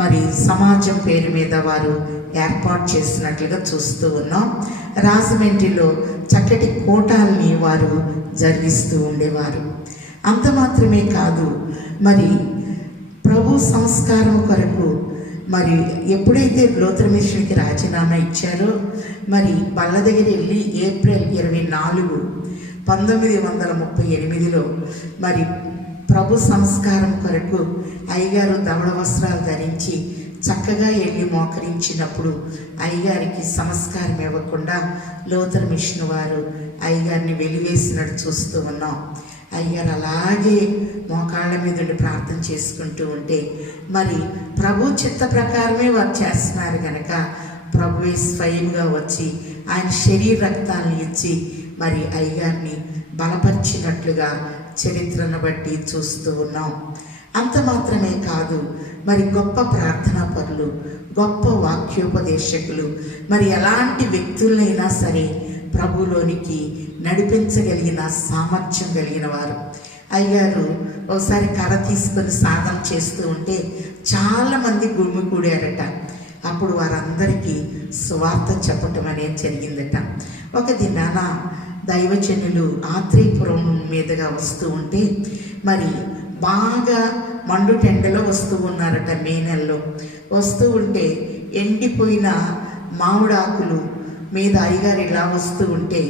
మరి సమాజం పేరు మీద వారు ఏర్పాటు చేసినట్లుగా చూస్తూ ఉన్నాం. రాజమండ్రిలో చక్కటి కోటాలని వారు జరిగిస్తూ ఉండేవారు. అంత మాత్రమే కాదు, మరి ప్రభు సంస్కారం కొరకు మరి ఎప్పుడైతే లూథరన్ మిషన్కి రాజీనామా ఇచ్చారో, మరి బల్ల దగ్గర వెళ్ళి ఏప్రిల్ 24, 1938లో మరి ప్రభు సంస్కారం కొరకు అయ్యగారు దవడ వస్త్రాలు ధరించి చక్కగా వెళ్ళి మోకరించినప్పుడు అయ్యగారికి సంస్కారం ఇవ్వకుండా లూథరన్ మిషన్ వారు అయ్యగారిని వెలివేసినట్టు చూస్తూ ఉన్నాం. అయ్యగారు అలాగే మోకాళ్ళ మీద ఉండి ప్రార్థన చేసుకుంటూ ఉంటే మరి ప్రభు చిత్త ప్రకారమే వారు చేస్తున్నారు కనుక ప్రభువే స్వయంగా వచ్చి ఆయన శరీర రక్తాలను ఇచ్చి మరి అయ్యగారిని బలపరిచినట్లుగా చరిత్రను బట్టి చూస్తూ ఉన్నాం. అంత మాత్రమే కాదు, మరి గొప్ప ప్రార్థనా పరులు, గొప్ప వాక్యోపదేశకులు, మరి ఎలాంటి వ్యక్తులైనా సరే ప్రభులోనికి నడిపించగలిగిన సామర్థ్యం కలిగిన వారు. అయ్యారు ఒకసారి కర్ర తీసుకొని సాధన చేస్తూ ఉంటే చాలామంది గుమికూడారట. అప్పుడు వారందరికీ సువార్త చెప్పటం అనేది జరిగిందట. ఒక దినాన దైవజనులు ఆత్రేయపురం మీదుగా వస్తూ ఉంటే మరి బాగా మండు టెండలో వస్తూ ఉన్నారట. మే నెలలో వస్తూ ఉంటే ఎండిపోయిన మామిడాకులు మీద అయ్యగారు ఇలా వస్తూ ఉంటే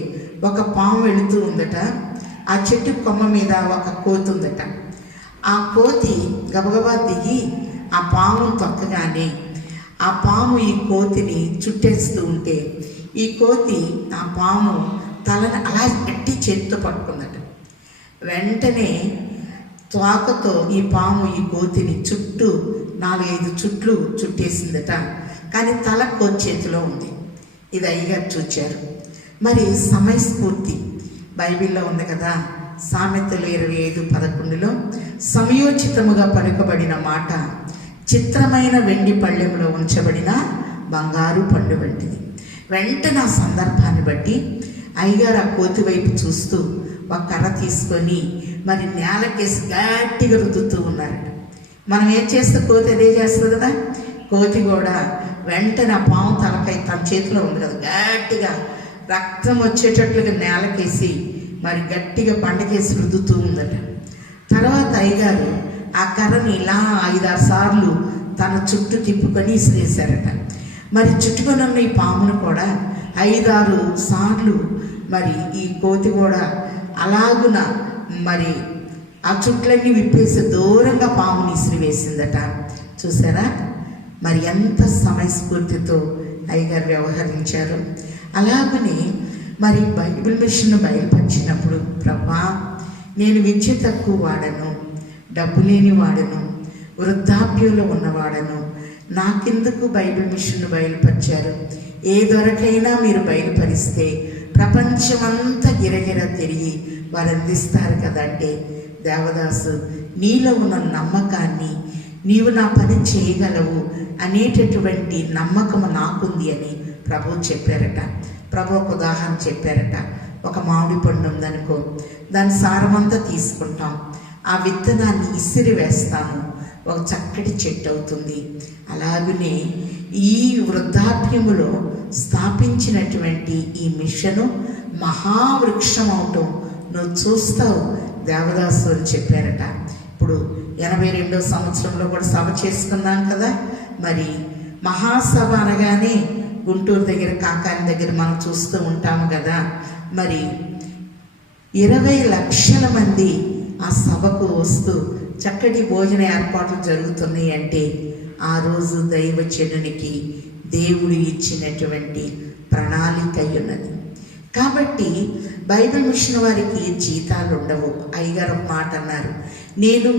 ఒక పాము వెళుతూ ఉందట. ఆ చెట్టు కొమ్మ మీద ఒక కోతి ఉందట. ఆ కోతి గబగబా దిగి ఆ పామును తొక్కగానే ఆ పాము ఈ కోతిని చుట్టేస్తూ ఉంటే ఈ కోతి ఆ పాము తలని అలా గట్టి చేతితో పట్టుకుందట. వెంటనే త్వాకతో ఈ పాము ఈ కోతిని చుట్టూ 4-5 చుట్లు చుట్టేసిందట. కానీ తల కోతి చేతిలో ఉంది. ఇది అయ్యగారు చూచారు. మరి సమయస్ఫూర్తి బైబిల్లో ఉంది కదా, సామెతలు 25:11లో సమయోచితముగా పలుకబడిన మాట చిత్రమైన వెండి పళ్ళెంలో ఉంచబడిన బంగారు పండు వంటిది. వెంటనే ఆ సందర్భాన్ని బట్టి అయ్యగారు ఆ కోతి వైపు చూస్తూ ఒక కర్ర తీసుకొని మరి నేలకేసి గట్టిగా రుద్దుతూ ఉన్నారట. మనం ఏం చేస్తే కోతి అదే చేస్తుంది కదా. కోతి కూడా వెంటనే ఆ పాము తలపై తన చేతిలో ఉంది కదా, గట్టిగా రక్తం వచ్చేటట్లుగా నేలకేసి మరి గట్టిగా పండకేసి రుద్దుతూ ఉందట. తర్వాత అయ్యగారు ఆ కర్రని ఇలా 5-6 సార్లు తన చుట్టూ తిప్పుకొని ఇసిరేశారట. మరి చుట్టుకొని ఉన్న ఈ పామును కూడా 5-6 సార్లు మరి ఈ కోతి కూడా అలాగున మరి ఆ చుట్లన్నీ విప్పేసి దూరంగా పాముని ఇసిరివేసిందట. చూసారా మరి ఎంత సమయస్ఫూర్తితో అయ్యగారు వ్యవహరించారు. అలాగనే మరి బైబిల్ మిషన్ బయలుపరిచినప్పుడు, ప్రభా నేను విద్య తక్కువ వాడను, డబ్బు లేని వాడను, వృద్ధాప్యంలో ఉన్నవాడను, నాకెందుకు బైబిల్ మిషన్ బయలుపరిచారు? ఏ దొరకైనా మీరు బయలుపరిస్తే ప్రపంచమంతా గిరగిర తిరిగి వారు అందిస్తారు కదంటే, దేవదాసు నీలో ఉన్న నమ్మకాన్ని, నీవు నా పని చేయగలవు అనేటటువంటి నమ్మకము నాకుంది అని ప్రభు చెప్పారట. ప్రభు ఒక ఉదాహరణ చెప్పారట. ఒక మామిడి పండు ఉందనుకో, దాని సారమంతా తీసుకుంటాం, ఆ విత్తనాన్ని ఇసిరి వేస్తాము, ఒక చక్కటి చెట్టు అవుతుంది. అలాగనే ఈ వృద్ధాప్యములో స్థాపించినటువంటి ఈ మిషను మహావృక్షం అవటం నువ్వు చూస్తావు దేవదాసు అని చెప్పారట. ఇప్పుడు 82వ సంవత్సరంలో కూడా సభ చేసుకున్నాం కదా. మరి మహాసభ అనగానే గుంటూరు దగ్గర కాకాని దగ్గర మనం చూస్తూ ఉంటాము కదా. మరి 20 లక్షల మంది ఆ సభకు వస్తూ చక్కటి భోజన ఏర్పాట్లు జరుగుతున్నాయి అంటే ఆ రోజు దైవజనునికి దేవుడు ఇచ్చినటువంటి ప్రణాళిక ఉన్నది. కాబట్టి బైబిల్ మిషన్ వారికి జీతాలు ఉండవు. అయ్యగారు ఒక మాట అన్నారు, నేను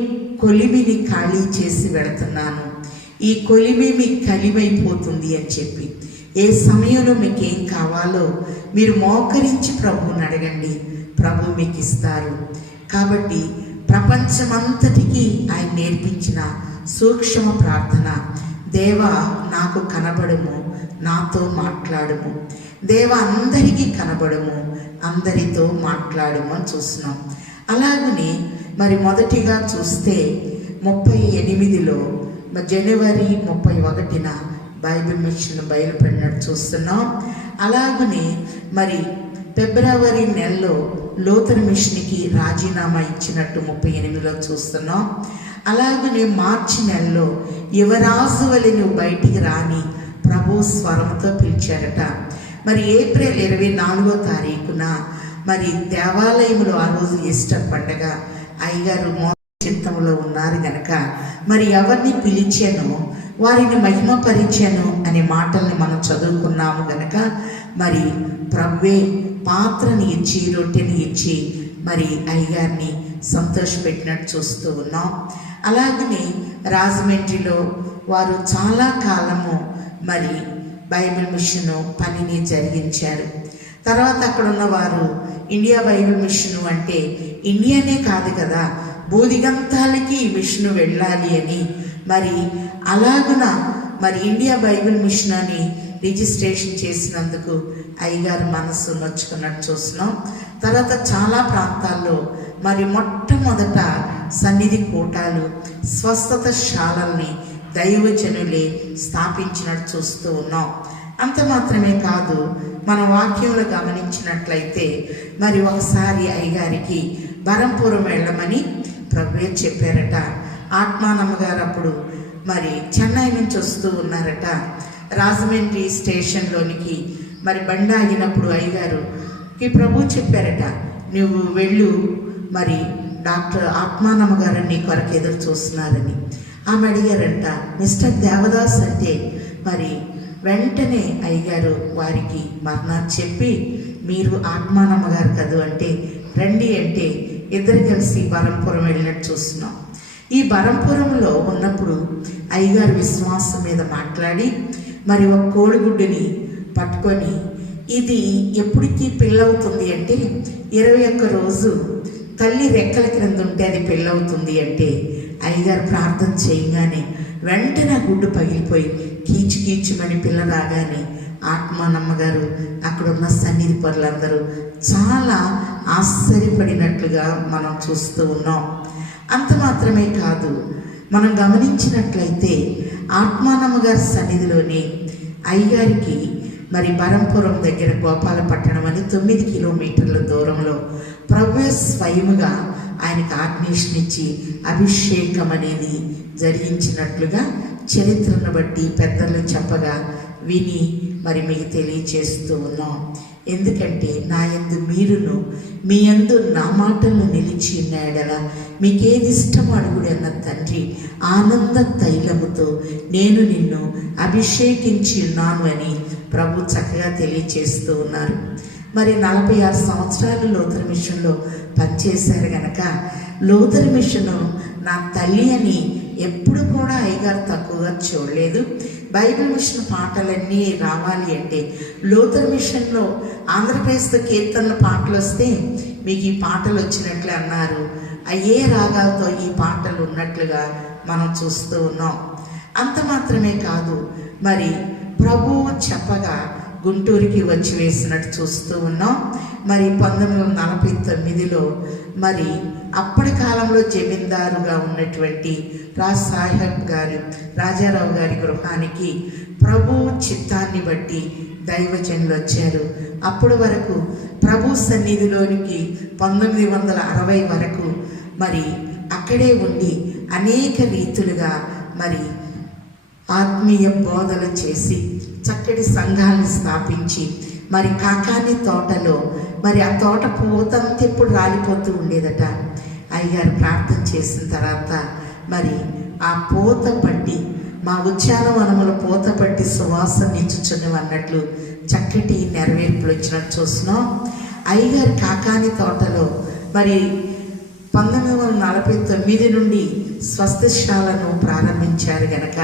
కొలిమిని ఖాళీ చేసి వెళుతున్నాను, ఈ కొలిమి మీకు కలిమైపోతుంది అని చెప్పి. ఏ సమయంలో మీకు ఏం కావాలో మీరు మోకరించి ప్రభువుని అడగండి, ప్రభు మీకు ఇస్తారు. కాబట్టి ప్రపంచమంతటికి ఆయన నేర్పించిన సూక్ష్మ ప్రార్థన, దేవా నాకు కనబడుము, నాతో మాట్లాడుము. దేవా అందరికీ కనబడుము, అందరితో మాట్లాడుము అని చూస్తున్నాం. అలాగనే మరి మొదటిగా చూస్తే 38లో జనవరి 31న బైబిల్ మిషన్ బయలుపడినట్టు చూస్తున్నాం. అలాగనే మరి ఫిబ్రవరి నెలలో లూథర్ మిషన్కి రాజీనామా ఇచ్చినట్టు 38లో చూస్తున్నాం. అలాగనే మార్చి నెలలో యువరాజు వలె నువ్వు బయటికి రాని ప్రభు స్వరంతో పిలిచారట. మరి ఏప్రిల్ 24వ తారీఖున మరి దేవాలయంలో ఆ రోజు ఈస్టర్ పండగ, అయ్యగారు చిత్తంలో ఉన్నారు గనక మరి ఎవరిని పిలిచానో వారిని మహిమపరిచాను అనే మాటల్ని మనం చదువుకున్నాము గనక మరి ప్రభువే పాత్రని ఇచ్చి రొట్టెని ఇచ్చి మరి అయ్యగారిని సంతోషపెట్టినట్టు చూస్తూ ఉన్నాం. అలాగనే రాజమండ్రిలో వారు చాలా కాలము మరి బైబిల్ మిషన్ పనిని జరిగించారు. తర్వాత అక్కడ ఉన్నవారు ఇండియా బైబిల్ మిషన్ అంటే ఇండియానే కాదు కదా, బోధిగంతాలకి ఈ మిషన్ వెళ్ళాలి అని మరి అలాగున మరి ఇండియా బైబిల్ మిషన్ అని రిజిస్ట్రేషన్ చేసినందుకు అయ్యగారు మనస్సు నొచ్చుకున్నట్టు చూస్తున్నాం. తర్వాత చాలా ప్రాంతాల్లో మరి మొట్టమొదట సన్నిధి కూటాలు, స్వస్థత శాలల్ని దైవజనులే స్థాపించినట్టు చూస్తూ ఉన్నాం. అంత మాత్రమే కాదు, మన వాక్యంలో గమనించినట్లయితే మరి ఒకసారి అయ్యగారికి బరంపురం వెళ్ళమని ప్రభువే చెప్పారట. ఆత్మానమ్మ గారు అప్పుడు మరి చెన్నై నుంచి వస్తూ ఉన్నారట. రాజమండ్రి స్టేషన్లోనికి మరి బండి ఆగినప్పుడు అయ్యగారుకి ప్రభు చెప్పారట, నువ్వు వెళ్ళు, మరి డాక్టర్ ఆత్మానమ్మ గారు నీ కొరకు ఎదురు చూస్తున్నారని. ఆమె అడిగారంట, మిస్టర్ దేవదాస్ అంటే మరి వెంటనే అయ్యగారు వారికి మరణాలు చెప్పి, మీరు ఆత్మానమ్మ గారు కదూ అంటే రండి అంటే ఇద్దరు కలిసి బరంపురం వెళ్ళినట్టు చూస్తున్నాం. ఈ బరంపురంలో ఉన్నప్పుడు అయ్యగారు విశ్వాసం మీద మాట్లాడి మరి ఒక కోడిగుడ్డుని పట్టుకొని, ఇది ఎప్పటికీ పిల్లవుతుంది అంటే 21 రోజు తల్లి రెక్కల క్రింద ఉంటే అది పెళ్ళవుతుంది అంటే అయ్యగారు ప్రార్థన చేయగానే వెంటనే గుడ్డు పగిలిపోయి కీచు కీచుమని పిల్ల రాగానే ఆత్మానమ్మ గారు అక్కడ ఉన్న సన్నిధి పరులందరూ చాలా ఆశ్చర్యపడినట్లుగా మనం చూస్తూ ఉన్నాం. అంత మాత్రమే కాదు, మనం గమనించినట్లయితే ఆత్మానమ్మ గారి సన్నిధిలోనే అయ్యగారికి మరి బరంపురం దగ్గర గోపాలపట్టణం అని 9 కిలోమీటర్ల దూరంలో ప్రభువే స్వయముగా ఆయనకు ఆజ్ఞనిచ్చి అభిషేకం అనేది జరిగించినట్లుగా చరిత్రను బట్టి పెద్దలు చెప్పగా విని మరి మీకు తెలియచేస్తూ ఉన్నాం. ఎందుకంటే నా యందు మీరును మీ యందు నా మాటలను నిలిచి ఉన్నాడలా మీకేది ఇష్టమో అడుగుడు అన్న తండ్రి ఆనంద తైలముతో నేను నిన్ను అభిషేకించి ఉన్నాను అని ప్రభు చక్కగా తెలియచేస్తూ ఉన్నారు. మరి 46 సంవత్సరాలు లూథర్ మిషన్లో పనిచేశారు గనక లూథర్ మిషను నా తల్లి అని ఎప్పుడు కూడా అయ్యగారు తక్కువగా చూడలేదు. బైబిల్ మిషన్ పాటలన్నీ రావాలి అంటే లూథర్ మిషన్లో ఆంధ్రప్రదేశ్తో కీర్తనల పాటలు వస్తే మీకు ఈ పాటలు వచ్చినట్లే అన్నారు. అయ్యే రాగాలతో ఈ పాటలు ఉన్నట్లుగా మనం చూస్తూ ఉన్నాం. అంత మాత్రమే కాదు, మరి ప్రభువు చెప్పగా గుంటూరుకి వచ్చి వేసినట్టు చూస్తూ ఉన్నాం. మరి 1949లో మరి అప్పటి కాలంలో జమీందారుగా ఉన్నటువంటి రాజ్ సాహెబ్ గారు రాజారావు గారి గృహానికి ప్రభు చిత్తాన్ని బట్టి దైవజనులు వచ్చారు. అప్పటి వరకు ప్రభు సన్నిధిలోనికి 1960 వరకు మరి అక్కడే ఉండి అనేక రీతులుగా మరి ఆత్మీయ బోధలు చేసి చక్కటి సంఘాలను స్థాపించి మరి కాకాని తోటలో మరి ఆ తోట పూతంతా ఎప్పుడు రాలిపోతూ ఉండేదట. అయ్యగారు ప్రార్థన చేసిన తర్వాత మరి ఆ పూత పట్టి మా ఉద్యానవనములు పూత పట్టి సువాసన ఇచ్చుచున్నవి అన్నట్లు చక్కటి నెరవేర్పులు వచ్చినట్టు చూస్తున్నాం. అయ్యగారు కాకాని తోటలో మరి 1949 నుండి స్వస్థశాలను ప్రారంభించారు గనక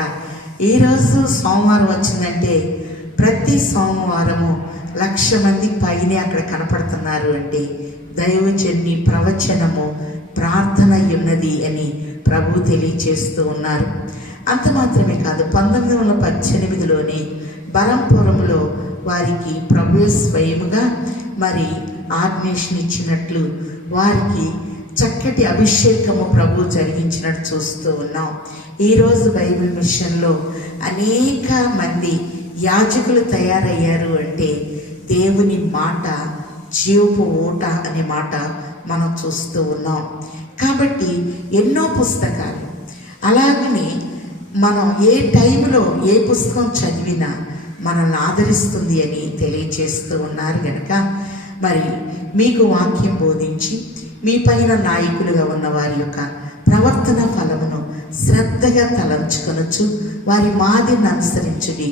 ఈరోజు సోమవారం వచ్చిందంటే ప్రతి సోమవారము 1,00,000 మంది పైనే అక్కడ కనపడుతున్నారు అంటే దైవజన్ని ప్రవచనము ప్రార్థన ఉన్నది అని ప్రభు తెలియచేస్తూ ఉన్నారు. అంత మాత్రమే కాదు, 1918లోనే బరంపురంలో వారికి ప్రభు స్వయముగా మరి ఆజ్ఞేషన్ ఇచ్చినట్లు వారికి చక్కటి అభిషేకము ప్రభు జరిగించినట్టు చూస్తూ ఉన్నాం. ఈరోజు బైబిల్ మిషన్లో అనేక మంది యాజకులు తయారయ్యారు అంటే దేవుని మాట జీవపు ఊట అనే మాట మనం చూస్తూ ఉన్నాం. కాబట్టి ఎన్నో పుస్తకాలు అలాగనే మనం ఏ టైంలో ఏ పుస్తకం చదివినా మనల్ని ఆదరిస్తుంది అని తెలియచేస్తూ ఉన్నారు కనుక మరి మీకు వాక్యం బోధించి మీ పైన నాయకులుగా ఉన్న వారి యొక్క ప్రవర్తన ఫలమును శ్రద్ధగా తలంచుకొనొచ్చు వారి మాదిరిని అనుసరించుడి.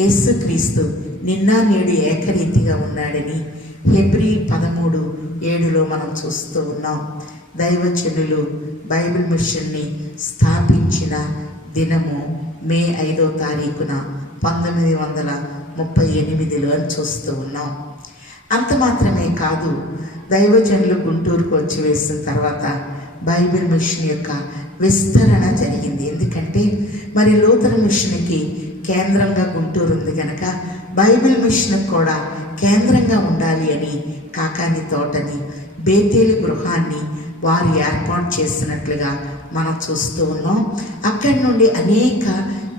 యేసుక్రీస్తు నిన్న నేడు ఏకరీతిగా ఉన్నాడని హెబ్రీ 13:7 మనం చూస్తూ ఉన్నాం. దైవజనులు బైబిల్ మిషన్ని స్థాపించిన దినము మే 5వ తారీఖున 1938లో అని చూస్తూ ఉన్నాం. అంత మాత్రమే కాదు, దైవజనులు గుంటూరుకు వచ్చి వేసిన తర్వాత బైబిల్ మిషన్ యొక్క విస్తరణ జరిగింది. ఎందుకంటే మరి లూథరన్ మిషన్కి కేంద్రంగా గుంటూరు ఉంది కనుక బైబిల్ మిషన్ కూడా కేంద్రంగా ఉండాలి అని కాకాని తోటని బేతేలు గృహాన్ని వారు ఏర్పాటు చేసినట్లుగా మనం చూస్తూ ఉన్నాం. అక్కడి నుండి అనేక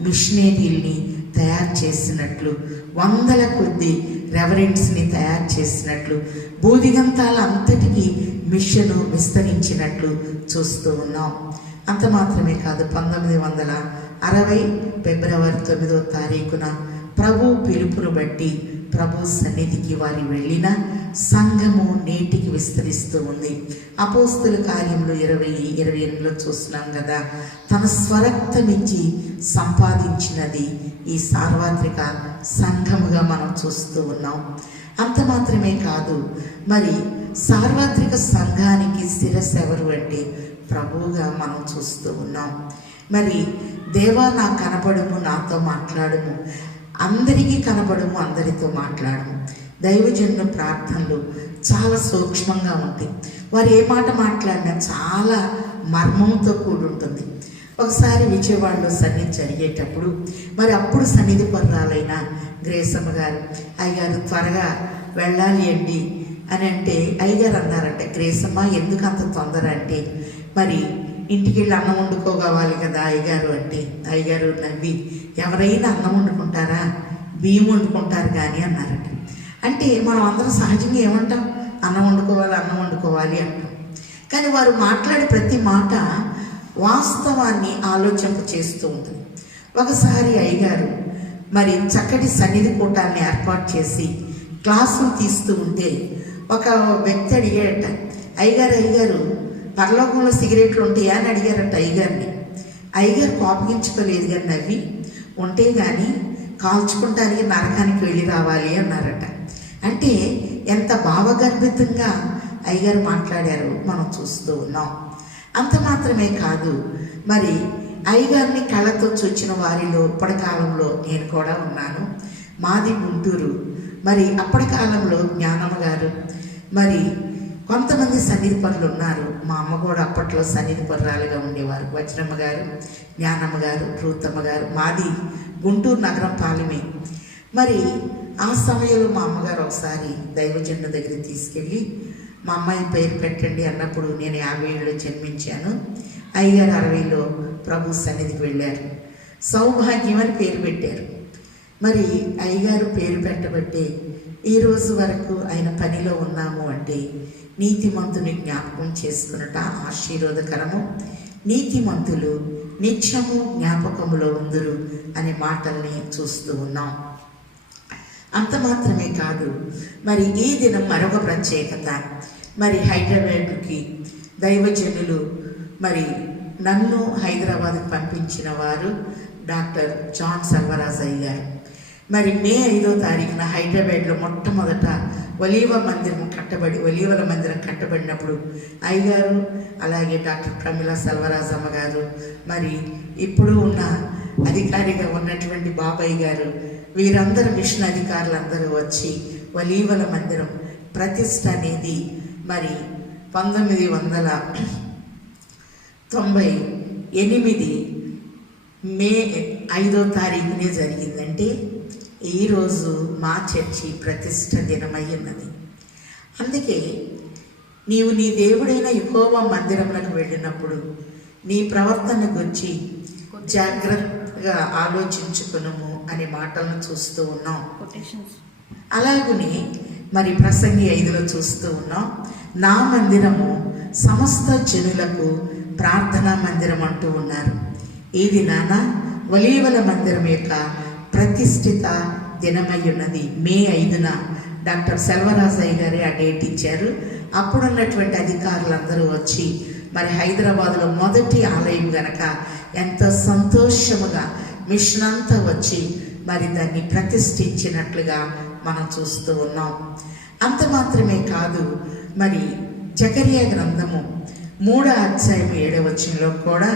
మిషనరీల్ని తయారు చేసినట్లు, 100ల కొద్ది రెవరెంట్స్ని తయారు చేసినట్లు, బూదిగంతాల అంతటికీ మిషను విస్తరించినట్లు చూస్తూ ఉన్నాం. అంత మాత్రమే కాదు, 1960 ఫిబ్రవరి 9వ తారీఖున ప్రభు పిలుపును బట్టి ప్రభు సన్నిధికి వారి వెళ్ళిన సంఘము నేటికి విస్తరిస్తూ ఉంది. అపోస్తుల కార్యములు 20:28లో చూస్తున్నాం కదా, తన స్వరక్తమిచ్చి సంపాదించినది ఈ సార్వత్రిక సంఘముగా మనం చూస్తూ ఉన్నాం. అంత మాత్రమే కాదు, మరి సార్వత్రిక సంఘానికి శిరస్సు ఎవరు అంటే ప్రభువుగా మనం చూస్తూ ఉన్నాం. మరి దేవా నాకు కనపడము, నాతో మాట్లాడము, అందరికీ కనపడము, అందరితో మాట్లాడము. దైవజనుల ప్రార్థనలు చాలా సూక్ష్మంగా ఉంటాయి. వారు ఏ మాట మాట్లాడినా చాలా మర్మంతో కూడి ఉంటుంది. ఒకసారి విజయవాడలో సన్నిధి జరిగేటప్పుడు మరి అప్పుడు సన్నిధి పర్రాలైన గ్రేసమ్మ గారు, అయ్యగారు త్వరగా వెళ్ళాలి అండి అని అంటే అయ్యగారు అన్నారంట, గ్రేసమ్మ ఎందుకు అంత తొందర అంటే మరి ఇంటికి వెళ్ళి అన్నం వండుకోవాలి కదా అయ్యగారు అంటే, అయ్యగారు నవ్వి ఎవరైనా అన్నం వండుకుంటారా, బియ్యం వండుకుంటారు కానీ అన్నారట. అంటే మనం అందరం సహజంగా ఏమంటాం, అన్నం వండుకోవాలి అంటాం. కానీ వారు మాట్లాడే ప్రతి మాట వాస్తవాన్ని ఆలోచింప చేస్తూ ఉంటుంది. ఒకసారి అయ్యగారు మరి చక్కటి సన్నిధి కూటాన్ని ఏర్పాటు చేసి క్లాసులు తీస్తూ ఉంటే ఒక వ్యక్తి అడిగాడట, అయ్యగారు పరలోకంలో సిగరెట్లు ఉంటాయా అని అడిగారట అయ్యగారిని. అయ్యగారు కోపగించుకోలేదు కానీ నవ్వి, ఉంటే కానీ కాల్చుకుంటానికి నరకానికి వెళ్ళి రావాలి అన్నారట. అంటే ఎంత భావగర్భితంగా అయ్యగారు మాట్లాడారు మనం చూస్తూ ఉన్నాం. అంత మాత్రమే కాదు, మరి అయ్యగారిని కళ్ళతో చొచ్చిన వారిలో ఇప్పటి కాలంలో నేను కూడా ఉన్నాను. మాది గుంటూరు. మరి అప్పటి కాలంలో జ్ఞానమ్మ గారు, మరి కొంతమంది సన్నిధి పనులు ఉన్నారు. మా అమ్మ కూడా అప్పట్లో సన్నిధి పనురాలుగా ఉండేవారు. వజ్రమ్మ గారు, జ్ఞానమ్మ గారు, రూతమ్మ గారు. మాది గుంటూరు నగరం పాలెమే. మరి ఆ సమయంలో మా అమ్మగారు ఒకసారి దైవజనుల దగ్గరికి తీసుకెళ్ళి మా అమ్మాయి పేరు పెట్టండి అన్నప్పుడు నేను 50 జన్మించాను, అయ్యగారు 60లో ప్రభు సన్నిధికి వెళ్ళారు, సౌభాగ్యం అని పేరు పెట్టారు. మరి అయ్యగారు పేరు పెట్టబట్టే ఈరోజు వరకు ఆయన పనిలో ఉన్నాము అంటే నీతిమంతుని జ్ఞాపకం చేసుకున్నట ఆశీర్వాదకరము, నీతిమంతులు నిత్యము జ్ఞాపకములో ఉందురు అనే మాటల్ని చూస్తూ ఉన్నాం. అంత మాత్రమే కాదు, మరి ఈ దినం మరొక ప్రత్యేకత. మరి హైదరాబాద్కి దైవజనులు మరి నన్ను హైదరాబాద్కి పంపించిన వారు డాక్టర్ జాన్ సల్వరాజయ్య గారు. మరి మే 5వ తారీఖున హైదరాబాద్లో మొట్టమొదట ఒలీవల మందిరం కట్టబడినప్పుడు అయ్యగారు, అలాగే డాక్టర్ ప్రమిళ సెల్వరాజమ్మ గారు, మరి ఇప్పుడు ఉన్న అధికారిగా ఉన్నటువంటి బాబాయ్ గారు, వీరందరూ మిషన్ అధికారులందరూ వచ్చి ఒలీవల మందిరం ప్రతిష్ట అనేది మరి 1998 మే 5వ తారీఖునే జరిగిందంటే ఈరోజు మా చర్చి ప్రతిష్ట దినమై ఉన్నది. అందుకే నీవు నీ దేవుడైన యెహోవా మందిరములకు వెళ్ళినప్పుడు నీ ప్రవర్తన గురించి జాగ్రత్తగా ఆలోచించుకునుము అనే మాటలను చూస్తూ ఉన్నాం. అలాగనే మరి ప్రసంగి 5లో చూస్తూ ఉన్నాం, నా మందిరము సమస్త జనులకు ప్రార్థనా మందిరం అంటూ ఉన్నారు. ఈ దినాన ఒలీవల మందిరం యొక్క ప్రతిష్ఠిత దినమై ఉన్నది. మే 5న డాక్టర్ సెల్వరాజయ్య గారే ఆ డేట్ ఇచ్చారు. అప్పుడున్నటువంటి అధికారులందరూ వచ్చి మరి హైదరాబాద్లో మొదటి ఆలయం గనక ఎంతో సంతోషముగా మిషన్ అంతా వచ్చి మరి దాన్ని ప్రతిష్ఠించినట్లుగా మనం చూస్తూ ఉన్నాం. అంత మాత్రమే కాదు, మరి జకరియా గ్రంథము 3వ అధ్యాయం 7వ వచనంలో కూడా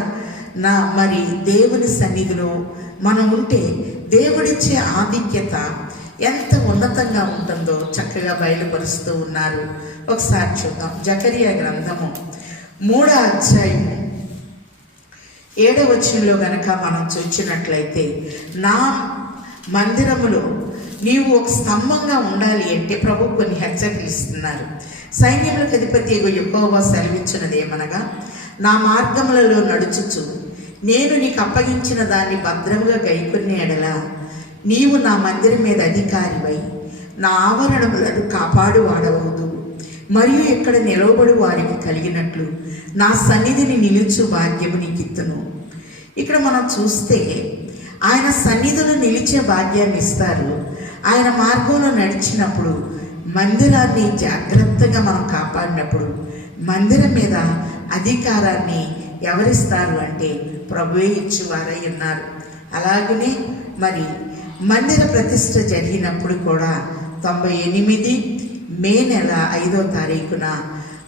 మరి దేవుని సన్నిధిలో మనం ఉంటే దేవుడిచ్చే ఆధిక్యత ఎంత ఉన్నతంగా ఉంటుందో చక్కగా బయలుపరుస్తూ ఉన్నారు. ఒకసారి చూద్దాం. జకరియా గ్రంథము 3వ అధ్యాయము 7వ వచనంలో గనక మనం చూచినట్లయితే, నా మందిరములో నీవు ఒక స్తంభంగా ఉండాలి అంటే ప్రభు కొన్ని హెచ్చరికలు ఇస్తున్నారు. సైన్యములకు అధిపతి యెహోవా సెలవిచ్చినది ఏమనగా, నా మార్గములలో నడుచుచు నేను నీకు అప్పగించిన దాన్ని భద్రముగా గైకొనే ఎడల నీవు నా మందిరం మీద అధికారివై నా ఆవరణములను కాపాడు వాడవద్దు, మరియు ఇక్కడ నిలవబడి వారికి కలిగినట్లు నా సన్నిధిని నిలుచు భాగ్యము నీకిత్తును. ఇక్కడ మనం చూస్తే ఆయన సన్నిధిలో నిలిచే భాగ్యాన్ని ఇస్తారు. ఆయన మార్గంలో నడిచినప్పుడు, మందిరాన్ని జాగ్రత్తగా మనం కాపాడినప్పుడు మందిరం మీద అధికారాన్ని ఎవరిస్తారు అంటే ప్రభువే ఇచ్చేవారై ఉన్నారు. అలాగనే మరి మందిర ప్రతిష్ఠ జరిగినప్పుడు కూడా 98 మే నెల 5వ తారీఖున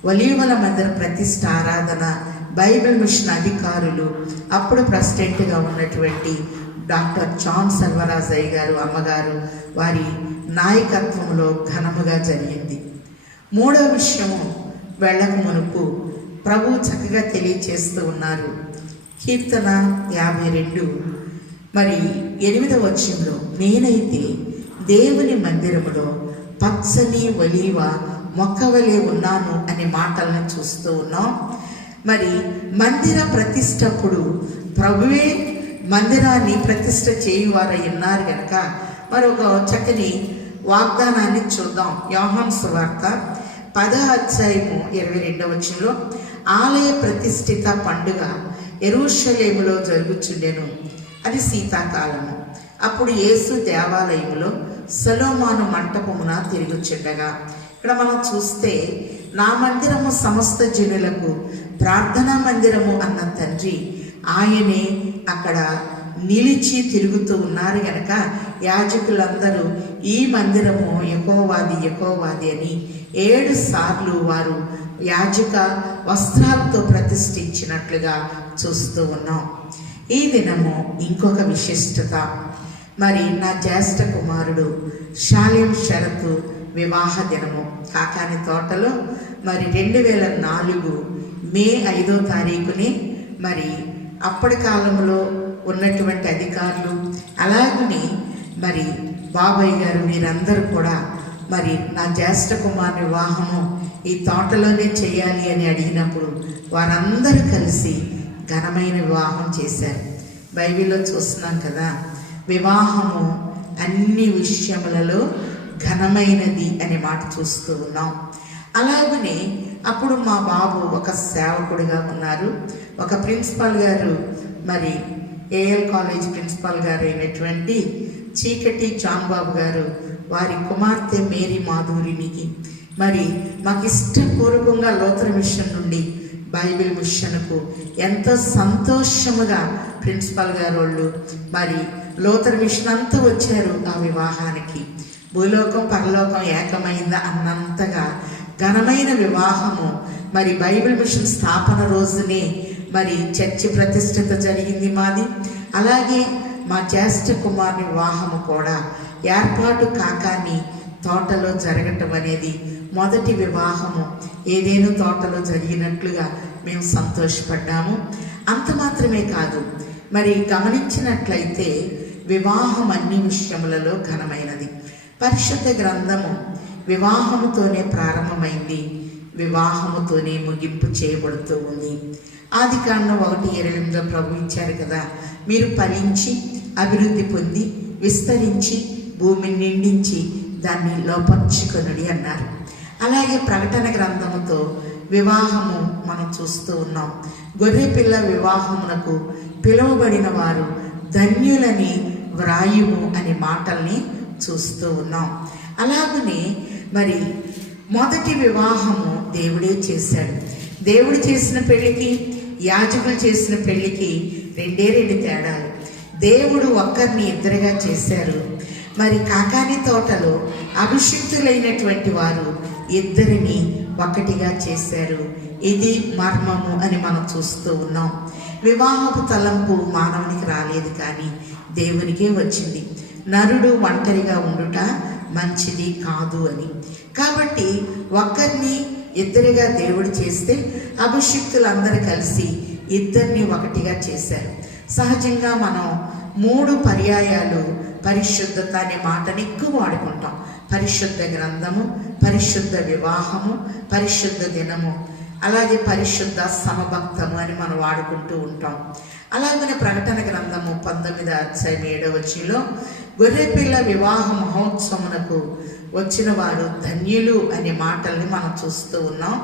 ఒలీవల మందిర ప్రతిష్ఠ ఆరాధన బైబిల్ మిషన్ అధికారులు, అప్పుడు ప్రెసిడెంట్గా ఉన్నటువంటి డాక్టర్ జాన్ సల్వరాజయ్య గారు అమ్మగారు వారి నాయకత్వంలో ఘనముగా జరిగింది. 3వ విషయము వెళ్ళక మునుపు ప్రభు చక్కగా తెలియచేస్తూ ఉన్నారు. కీర్తన 52 మరి 8వ వచనంలో, నేనైతే దేవుని మందిరములో పచ్చని ఒలీవ మొక్కవలే ఉన్నాను అనే మాటలను చూస్తూ ఉన్నాం. మరి మందిర ప్రతిష్టప్పుడు ప్రభువే మందిరాన్ని ప్రతిష్ట చేయువారై ఉన్నారు కనుక మరి ఒక చక్కని వాగ్దానాన్ని చూద్దాం. యోహాను సువార్త 10వ అధ్యాయము 22వ వచనంలో, ఆలయ ప్రతిష్ఠిత పండుగ యెరూషలేములో జరుగుచుండెను. అది శీతాకాలము. అప్పుడు యేసు దేవాలయములో సొలొమోను మంటపమున తిరుగుచుండగా, ఇక్కడ మనం చూస్తే నా మందిరము సమస్త జనులకు ప్రార్థనా మందిరము అన్న తండ్రి ఆయనే అక్కడ నిలిచి తిరుగుతూ ఉన్నారు కనుక యాజకులందరూ ఈ మందిరము యెహోవాది అని 7 సార్లు వారు యాజక వస్త్రాలతో ప్రతిష్ఠించినట్లుగా చూస్తూ ఉన్నాం. ఈ దినము ఇంకొక విశిష్టత, మరి నా జ్యేష్ఠ కుమారుడు షాలేం షరతు వివాహ దినము కాకాని తోటలో మరి 2004 మే 5వ తారీఖుని మరి అప్పటి కాలంలో ఉన్నటువంటి అధికారులు అలాగని మరి బాబాయ్ గారు వీరందరూ కూడా మరి నా జ్యేష్ఠ కుమారుని వివాహము ఈ తోటలోనే చేయాలి అని అడిగినప్పుడు వారందరూ కలిసి ఘనమైన వివాహం చేశారు. బైబిల్లో చూస్తున్నాం కదా, వివాహము అన్ని విషయములలో ఘనమైనది అనే మాట చూస్తూ ఉన్నాం. అలాగనే అప్పుడు మా బాబు ఒక సేవకుడిగా ఉన్నారు. ఒక ప్రిన్సిపాల్ గారు, మరి ఏఎల్ కాలేజ్ ప్రిన్సిపాల్ గారు అయినటువంటి చీకటి జాన్ బాబు గారు వారి కుమార్తె మేరీ మాధురినికి మరి మాకు ఇష్టపూర్వకంగా లోతర మిషన్ నుండి బైబిల్ మిషన్కు ఎంతో సంతోషముగా ప్రిన్సిపల్ గారు వాళ్ళు మరి లోతర్ మిషన్ అంతా వచ్చారు ఆ వివాహానికి. భూలోకం పరలోకం ఏకమైందా అన్నంతగా ఘనమైన వివాహము. మరి బైబిల్ మిషన్ స్థాపన రోజునే మరి చర్చి ప్రతిష్ఠిత జరిగింది మాది. అలాగే మా జ్యేష్ఠ కుమారుని వివాహము కూడా ఏర్పాటు కాకాని తోటలో జరగటం అనేది మొదటి వివాహము. ఏదేను తోటలో జరిగినట్లుగా మేము సంతోషపడ్డాము. అంత మాత్రమే కాదు, మరి గమనించినట్లయితే వివాహం అన్ని విషయములలో ఘనమైనది. పరిశుద్ధ గ్రంథము వివాహముతోనే ప్రారంభమైంది, వివాహముతోనే ముగింపు చేయబడుతూ ఉంది. ఆదికాండం 1:28 ప్రభు ఇచ్చారు కదా, మీరు ఫలించి అభివృద్ధి పొంది విస్తరించి భూమిని నిండించి దాన్ని లోపర్చుకొనుడి అన్నారు. అలాగే ప్రకటన గ్రంథముతో వివాహము మనం చూస్తూ ఉన్నాం. గొర్రెపిల్ల వివాహమునకు పిలువబడిన వారు ధన్యులని వ్రాయుము అనే మాటల్ని చూస్తూ ఉన్నాం. అలాగనే మరి మొదటి వివాహము దేవుడే చేశాడు. దేవుడు చేసిన పెళ్లికి యాజకులు చేసిన పెళ్లికి రెండు తేడాలు. దేవుడు ఒక్కరిని ఇద్దరుగా చేశారు. మరి కాకాని తోటలో అభిషిక్తులైనటువంటి వారు ఇద్దరిని ఒకటిగా చేశారు. ఇది మర్మము అని మనం చూస్తూ ఉన్నాం. వివాహపు తలంపు మానవునికి రాలేదు, కానీ దేవునికే వచ్చింది. నరుడు ఒంటరిగా ఉండుట మంచిది కాదు అని. కాబట్టి ఒక్కరిని ఇద్దరిగా దేవుడు చేస్తే అభిషిక్తులందరూ కలిసి ఇద్దరిని ఒకటిగా చేశారు. సహజంగా మనం 3 పర్యాయాలు పరిశుద్ధత అనే మాటని ఎక్కువ వాడుకుంటాం. పరిశుద్ధ గ్రంథము, పరిశుద్ధ వివాహము, పరిశుద్ధ దినము, అలాగే పరిశుద్ధ సమభక్తము అని మనం వాడుకుంటూ ఉంటాం. అలాగనే ప్రకటన గ్రంథము 19:7 గొర్రెపిల్ల వివాహ మహోత్సవమునకు వచ్చిన వారు ధన్యులు అనే మాటల్ని మనం చూస్తూ ఉన్నాం.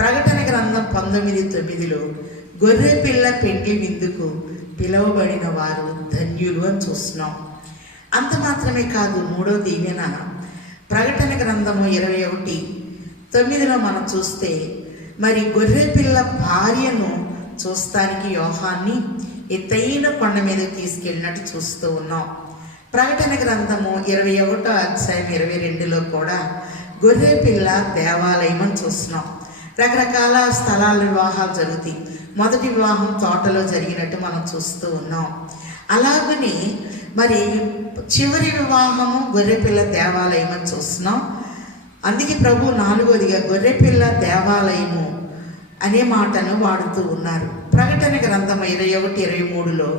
ప్రకటన గ్రంథం 19:9 గొర్రెపిల్ల పెండ్లి విందుకు పిలువబడిన వారు ధన్యులు అని చూస్తున్నాం. అంత మాత్రమే కాదు, 3వ దీవెన ప్రకటన గ్రంథము 21:9 మనం చూస్తే మరి గొర్రెపిల్ల భార్యను చూస్తానికి యోహాన్ని ఎత్తైన కొండ మీద తీసుకెళ్ళినట్టు చూస్తూ ఉన్నాం. ప్రకటన గ్రంథము 21:22 కూడా గొర్రెపిల్ల దేవాలయం అని చూస్తున్నాం. రకరకాల స్థలాల వివాహాలు జరుగుతాయి. మొదటి వివాహం తోటలో జరిగినట్టు మనం చూస్తూ ఉన్నాం. అలాగనే మరి చివరి వివాహము గొర్రెపిల్ల దేవాలయం అని చూస్తున్నాం. అందుకే ప్రభు 4వదిగా గొర్రెపిల్ల దేవాలయము అనే మాటను వాడుతూ ఉన్నారు. ప్రకటన గ్రంథం 21:23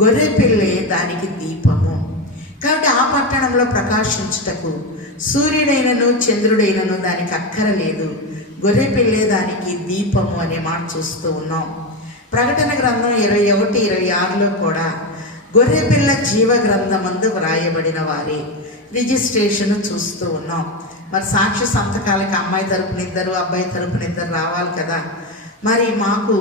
గొర్రెపిల్లే దానికి దీపము. కాబట్టి ఆ పట్టణంలో ప్రకాశించుటకు సూర్యుడైనను చంద్రుడైనను దానికి అక్కరలేదు, గొర్రెపిల్లే దానికి దీపము అనే మాట చూస్తూ ఉన్నాం. ప్రకటన గ్రంథం 21:26 కూడా గొర్రెపిల్ల జీవ గ్రంథమందు వ్రాయబడిన వారే రిజిస్ట్రేషన్ చూస్తూ ఉన్నాం. మరి సాక్షి సంతకాలకి అమ్మాయి తరపున 2, అబ్బాయి తరపున 2 రావాలి కదా. మరి మాకు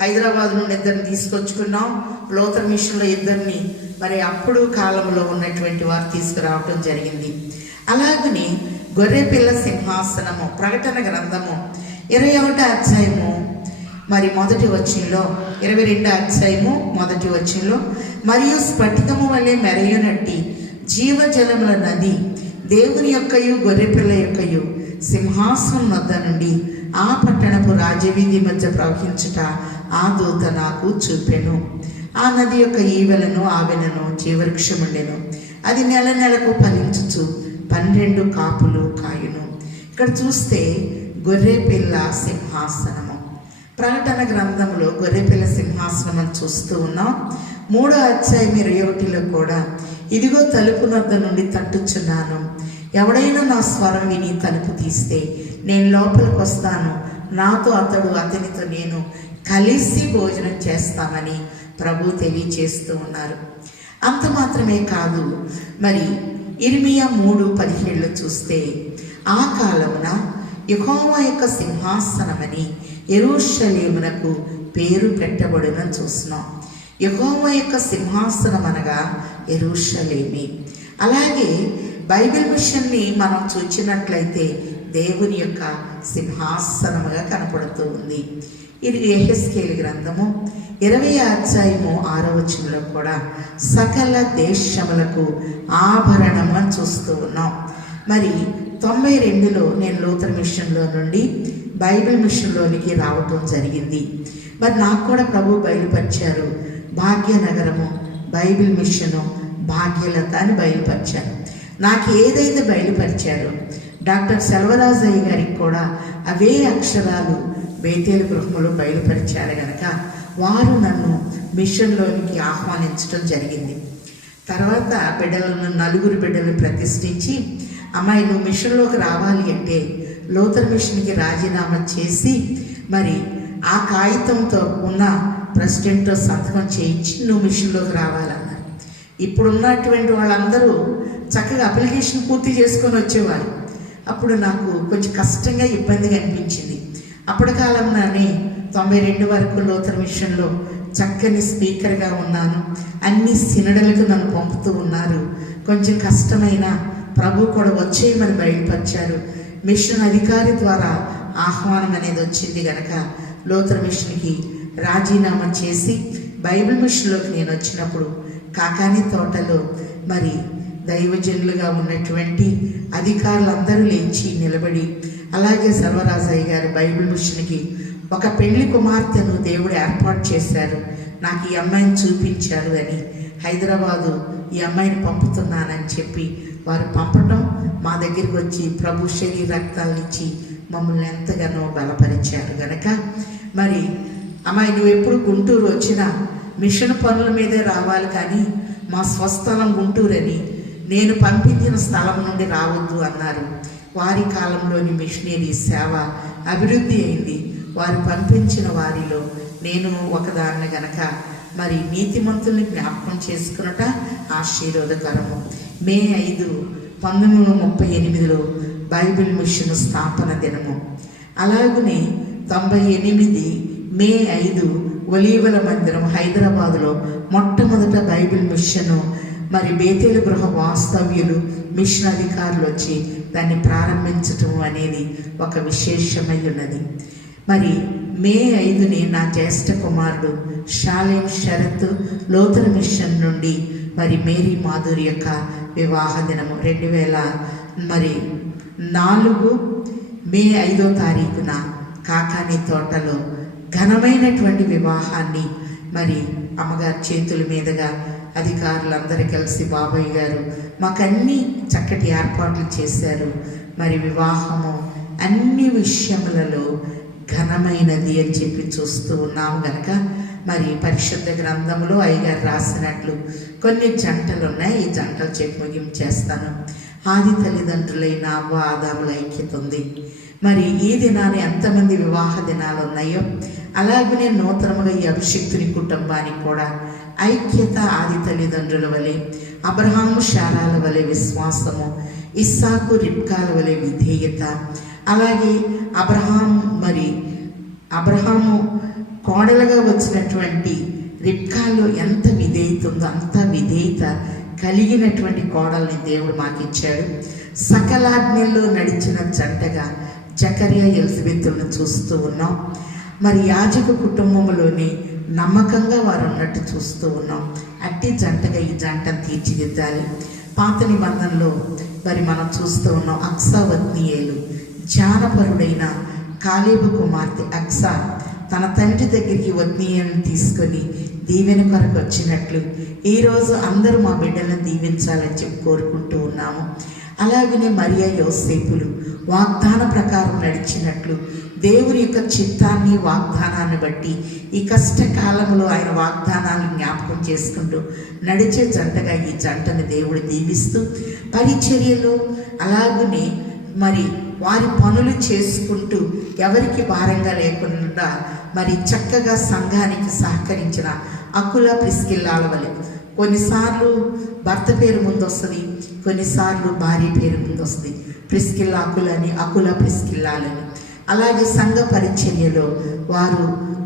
హైదరాబాద్ నుండి 2 తీసుకొచ్చుకున్నాం. లోతర్ మిషన్లో 2 మరి అప్పుడు కాలంలో ఉన్నటువంటి వారు తీసుకురావటం జరిగింది. అలాగనే గొర్రెపిల్ల సింహాసనము ప్రకటన గ్రంథము 21 మరి 1 వచనంలో 22 1 వచనంలో మరియు స్ఫటికము వలె మెరయునట్టి జీవజలముల నది దేవుని యొక్కయు గొర్రెపిల్ల యొక్కయు సింహాసనం వద్ద నుండి ఆ పట్టణపు రాజవీధి మధ్య ప్రవహించుట ఆ దూత నాకు చూపెను. ఆ నది యొక్క ఈవెలను ఆవెలను జీవవృక్షముండెను. అది నెలకు ఫలించుచు 12 కాపులు కాయును. ఇక్కడ చూస్తే గొర్రెపిల్ల సింహాసనము ప్రకటన గ్రంథంలో గొర్రెపిల్ల సింహాసనం అని చూస్తూ ఉన్నాం. 3:21 కూడా ఇదిగో తలుపు వద్ద నుండి తట్టుచున్నాను, ఎవడైనా నా స్వరం విని తలుపు తీస్తే నేను లోపలికి వస్తాను, నాతో అతడు అతనితో నేను కలిసి భోజనం చేస్తామని ప్రభు తెలియచేస్తూ ఉన్నారు. అంత మాత్రమే కాదు, మరి ఇర్మియా 3:17 చూస్తే ఆ కాలమున యెహోవా యొక్క సింహాసనమని యెరూషలేమునకు పేరు పెట్టబడునని చూస్తున్నాం. యెహోవా యొక్క సింహాసనం అనగా యెరూషలేమే. అలాగే బైబిల్ మిషన్ని మనం చూచినట్లయితే దేవుని యొక్క సింహాసనముగా కనపడుతూ ఉంది. ఇది యెహెజ్కేలు గ్రంథము 20వ అధ్యాయము 6వ వచనంలో కూడా సకల దేశములకు ఆభరణము అని చూస్తూ ఉన్నాం. మరి 92లో నేను లూథరన్ మిషన్లో నుండి బైబిల్ మిషన్లోనికి రావటం జరిగింది. మరి నాకు కూడా ప్రభు బయలుపరిచారు. భాగ్యనగరము బైబిల్ మిషను భాగ్యలత అని బయలుపరిచారు. నాకు ఏదైతే బయలుపరిచారో డాక్టర్ సెల్వరాజయ్య గారికి కూడా అవే అక్షరాలు బేతేలు గృహంలో బయలుపరిచారు కనుక వారు నన్ను మిషన్లోనికి ఆహ్వానించడం జరిగింది. తర్వాత నలుగురు బిడ్డలను ప్రతిష్ఠించి, అమ్మాయి నువ్వు మిషన్లోకి రావాలి అంటే లూథరన్ మిషన్కి రాజీనామా చేసి మరి ఆ కాగితంతో ఉన్న ప్రెసిడెంట్తో సంతకం చేయించి నువ్వు మిషన్లోకి రావాలన్నారు. ఇప్పుడు ఉన్నటువంటి వాళ్ళందరూ చక్కగా అప్లికేషన్ పూర్తి చేసుకొని వచ్చేవారు. అప్పుడు నాకు కొంచెం కష్టంగా ఇబ్బందిగా అనిపించింది. అప్పటి కాలంలోనే 92 వరకు లూథరన్ మిషన్లో చక్కని స్పీకర్గా ఉన్నాను. అన్ని సినడలకు నన్ను పంపుతూ ఉన్నారు. కొంచెం కష్టమైన ప్రభు కూడా వచ్చేయమని బయలుపరిచారు. మిషన్ అధికారి ద్వారా ఆహ్వానం అనేది వచ్చింది కనుక లూథరన్ మిషన్కి రాజీనామా చేసి బైబిల్ మిషన్లోకి నేను వచ్చినప్పుడు కాకాని తోటలో మరి దైవజనులుగా ఉన్నటువంటి అధికారులందరూ లేచి నిలబడి, అలాగే సర్వరాజయ్య గారు బైబిల్ మిషన్కి ఒక పెళ్లి కుమార్తెను దేవుడు ఏర్పాటు చేశారు, నాకు ఈ అమ్మాయిని చూపించారు అని హైదరాబాదు ఈ అమ్మాయిని పంపుతున్నానని చెప్పి వారు పంపటం, మా దగ్గరికి వచ్చి ప్రభు శరీర రక్తాలను ఇచ్చి మమ్మల్ని ఎంతగానో బలపరిచారు గనక మరి అమ్మాయి నువ్వు ఎప్పుడు గుంటూరు వచ్చినా మిషన్ పనుల మీదే రావాలి, కానీ మా స్వస్థలం గుంటూరని నేను పంపించిన స్థలం నుండి రావద్దు అన్నారు. వారి కాలంలోని మిషనరీ సేవ అభివృద్ధి అయింది. వారు పంపించిన వారిలో నేను ఒకదాన్ని గనక మరి నీతిమంతుల్ని జ్ఞాపకం చేసుకున్నట ఆశీర్వాదకరము. మే 5, 1938లో బైబిల్ మిషన్ స్థాపన దినము. అలాగనే 98 మే 5 ఒలీవల మందిరం హైదరాబాదులో మొట్టమొదట బైబిల్ మిషను మరి బేతేలు గృహ వాస్తవ్యులు మిషన్ అధికారులు వచ్చి దాన్ని ప్రారంభించటం అనేది ఒక విశేషమై ఉన్నది. మరి మే 5ని నా జ్యేష్ఠ కుమారుడు షాలేం శరత్ లూథరన్ మిషన్ నుండి మరి మేరీ మాధురి యొక్క వివాహ దినము 2004 మే 5వ తారీఖున కాకాని తోటలో ఘనమైనటువంటి వివాహాన్ని మరి అమ్మగారి చేతుల మీదుగా అధికారులందరూ కలిసి బాబాయ్ గారు మాకన్నీ చక్కటి ఏర్పాట్లు చేశారు. మరి వివాహము అన్ని విషయములలో ఘనమైనది అని చెప్పి చూస్తూ ఉన్నాము గనక మరి పరిశుద్ధ గ్రంథములో అయ్యగారు రాసినట్లు కొన్ని జంటలు ఉన్నాయి. ఈ జంటలు చెప్పి ముగించేస్తాను. ఆది తల్లిదండ్రులైన అవ్వ ఆదాముల ఐక్యత ఉంది. మరి ఈ దినాన్ని ఎంతమంది వివాహ దినాలు ఉన్నాయో అలాగనే నూతనముగా ఈ అభిషిక్తుని కుటుంబానికి కూడా ఐక్యత ఆది తల్లిదండ్రుల వలె, అబ్రహాము శారాల వలె విశ్వాసము, ఇస్సాకు రిబ్కాల వలె విధేయత, అలాగే అబ్రహాము కోడలుగా వచ్చినటువంటి రిబ్కాలో ఎంత విధేయత ఉందో అంత విధేయత కలిగినటువంటి కోడల్ని దేవుడు మాకు ఇచ్చాడు. సకలాజ్ఞల్లో నడిచిన జంటగా జకర్యా ఎలిజబెత్తులను చూస్తూ ఉన్నాం. మరి యాజక కుటుంబంలోనే నమ్మకంగా వారు ఉన్నట్టు చూస్తూ ఉన్నాం. అట్టి జంటగా ఈ జంటను తీర్చిదిద్దాలి. పాత నిబంధనలో మరి మనం చూస్తూ ఉన్నాం. అక్సా వత్నీయేలు జానపరుడైన కాలేబు కుమార్తె అక్సా తన తండ్రి దగ్గరికి వత్నీయేలను తీసుకొని దీవెన కొరకు వచ్చినట్లు ఈరోజు అందరూ మా బిడ్డలను దీవించాలని చెప్పి కోరుకుంటూ ఉన్నాము. అలాగనే మరియా యోసేపులు వాగ్దాన ప్రకారం నడిచినట్లు దేవుని యొక్క చిత్తాన్ని వాగ్దానాన్ని బట్టి ఈ కష్టకాలంలో ఆయన వాగ్దానాన్ని జ్ఞాపకం చేసుకుంటూ నడిచే జంటగా ఈ జంటని దేవుడు దీవిస్తూ పరిచర్యలు అలాగనే మరి వారి పనులు చేసుకుంటూ ఎవరికి భారంగా లేకుండా మరి చక్కగా సంఘానికి సహకరించిన అకుల ప్రిస్కిల్లాల వలె కొన్నిసార్లు భర్త పేరు ముందు వస్తుంది, కొన్నిసార్లు భార్య పేరు ముందు వస్తుంది. ప్రిస్కిల్లా అకులని, అకుల ప్రిస్కిల్లాలని. అలాగే సంఘ పరిచర్యలో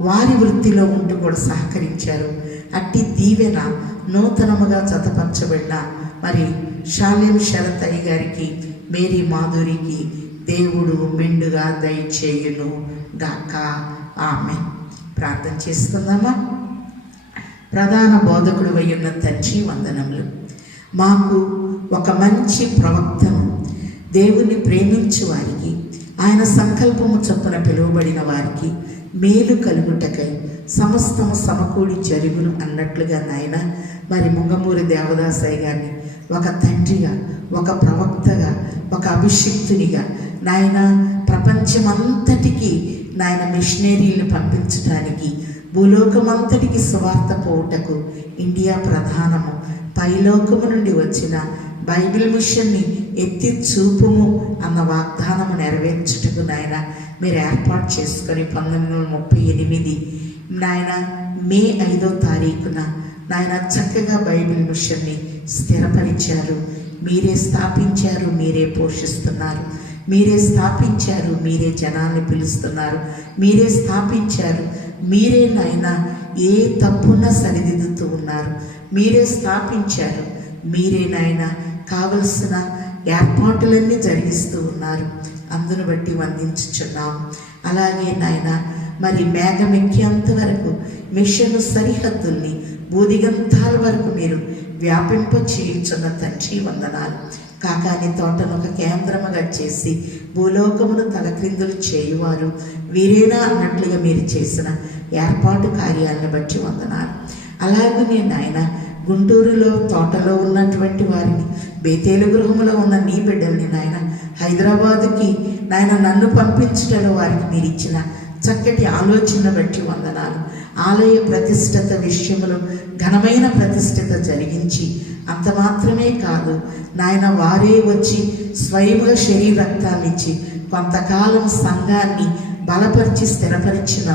వారి వృత్తిలో ఉంటూ కూడా సహకరించారు. అట్టి దీవెన నూతనముగా జతపరచబడిన మరి షాలేం శరత్ అయ్య గారికి, మేరీ మాధురికి దేవుడు మెండుగా దయచేయును గాక. ఆమేన్. ప్రార్థన చేసుకుందామా? ప్రధాన బోధకుడు అయ్యున్న తండ్రి, వందనములు. మాకు ఒక మంచి ప్రవక్తను, దేవుని ప్రేమించు వారికి, ఆయన సంకల్పము చొప్పున పిలువబడిన వారికి మేలు కలుగుటకై సమస్తము సమకూడి జరుగును అన్నట్లుగా నాయన, మరి ముంగమూరి దేవదాసయ్య గారిని ఒక తండ్రిగా, ఒక ప్రవక్తగా, ఒక అభిషిక్తునిగా నాయన ప్రపంచమంతటికి నాయన మిషనరీలను పంపించడానికి, భూలోకమంతటికి సువార్త పోవుటకు ఇండియా ప్రధానము, పైలోకము నుండి వచ్చిన బైబిల్ మిషన్ని ఎత్తి చూపుము అన్న వాగ్దానము నెరవేర్చుటకు నాయన మీరు ఏర్పాటు చేసుకొని 1938 నాయన మే 5వ తారీఖున నాయన చక్కగా బైబిల్ మిషన్ని స్థిరపరిచారు. మీరే స్థాపించారు, మీరే పోషిస్తున్నారు. మీరే స్థాపించారు, మీరే జనాన్ని పిలుస్తున్నారు. మీరే స్థాపించారు, మీరే నాయన ఏ తప్పున్నా సరిదిద్దుతూ ఉన్నారు. మీరే స్థాపించారు, మీరే నాయన కావలసిన ఏర్పాట్లన్నీ జరిగిస్తూ ఉన్నారు. అందును బట్టి వందించుచున్నాం. అలాగే నాయన మరి మేఘం ఎక్కేంత వరకు మిషన్ సరిహద్దుల్ని బూదిగంతాల వరకు మీరు వ్యాపింప చేయుచున్న తండ్రి, వందనాలు. కాకాని తోటను ఒక కేంద్రముగా చేసి భూలోకమును తలక్రిందులు చేయువారు వీరేనా అన్నట్లుగా మీరు చేసిన ఏర్పాటు కార్యాలను బట్టి వందనాలు. అలాగనే నాయన గుంటూరులో తోటలో ఉన్నటువంటి వారిని, బేతేలు గృహంలో ఉన్న నీ బిడ్డల్ని నాయన హైదరాబాదుకి నాయన నన్ను పంపించడంలో వారికి మీరు ఇచ్చిన చక్కటి ఆలోచన బట్టి వందనాలు. ఆలయ ప్రతిష్టత విషయంలో ఘనమైన ప్రతిష్టత జరిగించి, అంత మాత్రమే కాదు నాయన వారే వచ్చి స్వయంగా శరీర రక్తాన్నిచ్చి కొంతకాలం సంఘాన్ని బలపరిచి స్థిరపరిచిన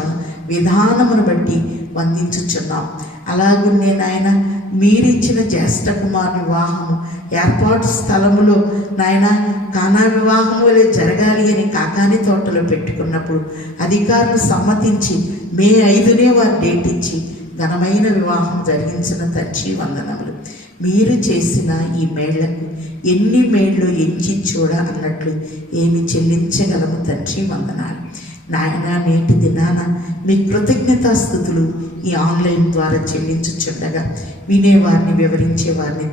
విధానమును బట్టి వందించుచున్నాం. అలాగునే నాయన మీరిచ్చిన జ్యేష్ఠ కుమారుని వివాహము ఏర్పాటు స్థలములో నాయన కానా వివాహం వలె జరగాలి అని కాకాని తోటలో పెట్టుకున్నప్పుడు అధికారులు సమ్మతించి మే 5నే వారు డేట్ ఇచ్చి ఘనమైన వివాహం జరిగించిన తండ్రి, వందనములు. మీరు చేసిన ఈ మేళ్లకు ఎన్ని మేళ్ళు ఎంచి చూడ అన్నట్లు ఏమి చెల్లించగలము తండ్రి, వందనాలు. నాయన నేటి దినాన మీ కృతజ్ఞతాస్థుతులు ఈ ఆన్లైన్ ద్వారా చెల్లించుచుండగా వినేవారిని, వివరించేవారిని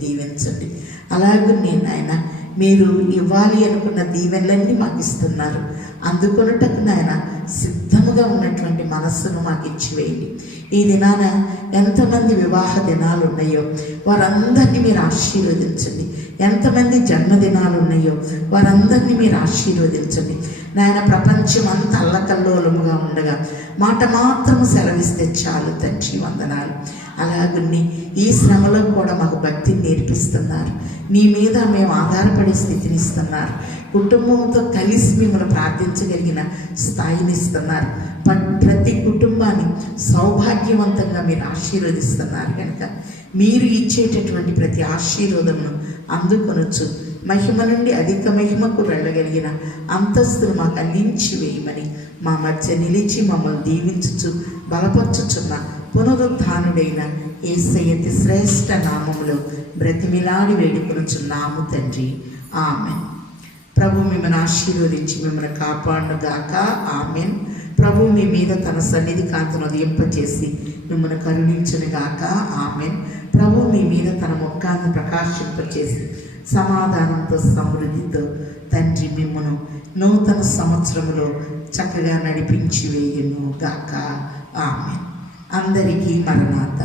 దీవించండి. అలాగే నాయన మీరు ఇవ్వాలి అనుకున్న దీవెనలన్నీ మాకు ఇస్తున్నారు. అందుకొనుటకు నాయన సిద్ధముగా ఉన్నటువంటి మనస్సును మాకు ఇచ్చివేయండి. ఈ దినాన ఎంతమంది వివాహ దినాలు ఉన్నాయో వారందరినీ మీరు ఆశీర్వదించండి. ఎంతమంది జన్మదినాలు ఉన్నాయో వారందరినీ మీరు ఆశీర్వదించండి. నాయన ప్రపంచం అంతా అల్లకల్లోలముగా ఉండగా మాట మాత్రము సెలవిస్తే చాలు తండ్రి, వందనాలు. అలాగని ఈ శ్రమలో కూడా మాకు భక్తిని నేర్పిస్తున్నారు. నీ మీద మేము ఆధారపడే స్థితిని ఇస్తున్నారు. కుటుంబంతో కలిసి మిమ్మల్ని ప్రార్థించగలిగిన స్థాయిని ఇస్తున్నారు. ప్రతి కుటుంబాన్ని సౌభాగ్యవంతంగా మీరు ఆశీర్వదిస్తున్నారు కనుక మీరు ఇచ్చేటటువంటి ప్రతి ఆశీర్వాదమును అందుకొనొచ్చు. మహిమ నుండి అధిక మహిమకు వెళ్ళగలిగిన అంతస్తును మాకు అందించి వేయమని మా మధ్య నిలిచి మమ్మల్ని దీవించుచు బలపరచుచున్న పునరుద్ధానుడైన యేసయ్య శ్రేష్ఠ నామములో బ్రతిమిలాడి వేడుకొనుచున్నాము తండ్రి. ఆమెన్. ప్రభు మిమ్మల్ని ఆశీర్వదించి మిమ్మల్ని కాపాడుగాక. ఆమెన్. ప్రభు మీ మీద తన సన్నిధి కాంతిని ఉదయింపచేసి మిమ్మల్ని కరుణించునుగాక. ఆమెన్. ప్రభు మీ మీద తన ముఖాన్ని ప్రకాశింపచేసి సమాధానంతో సమృద్ధితో తండ్రి మిమ్మను నూతన సంవత్సరములో చక్కగా నడిపించి వేయును గాక. ఆమెన్. అందరికీ మరణాత.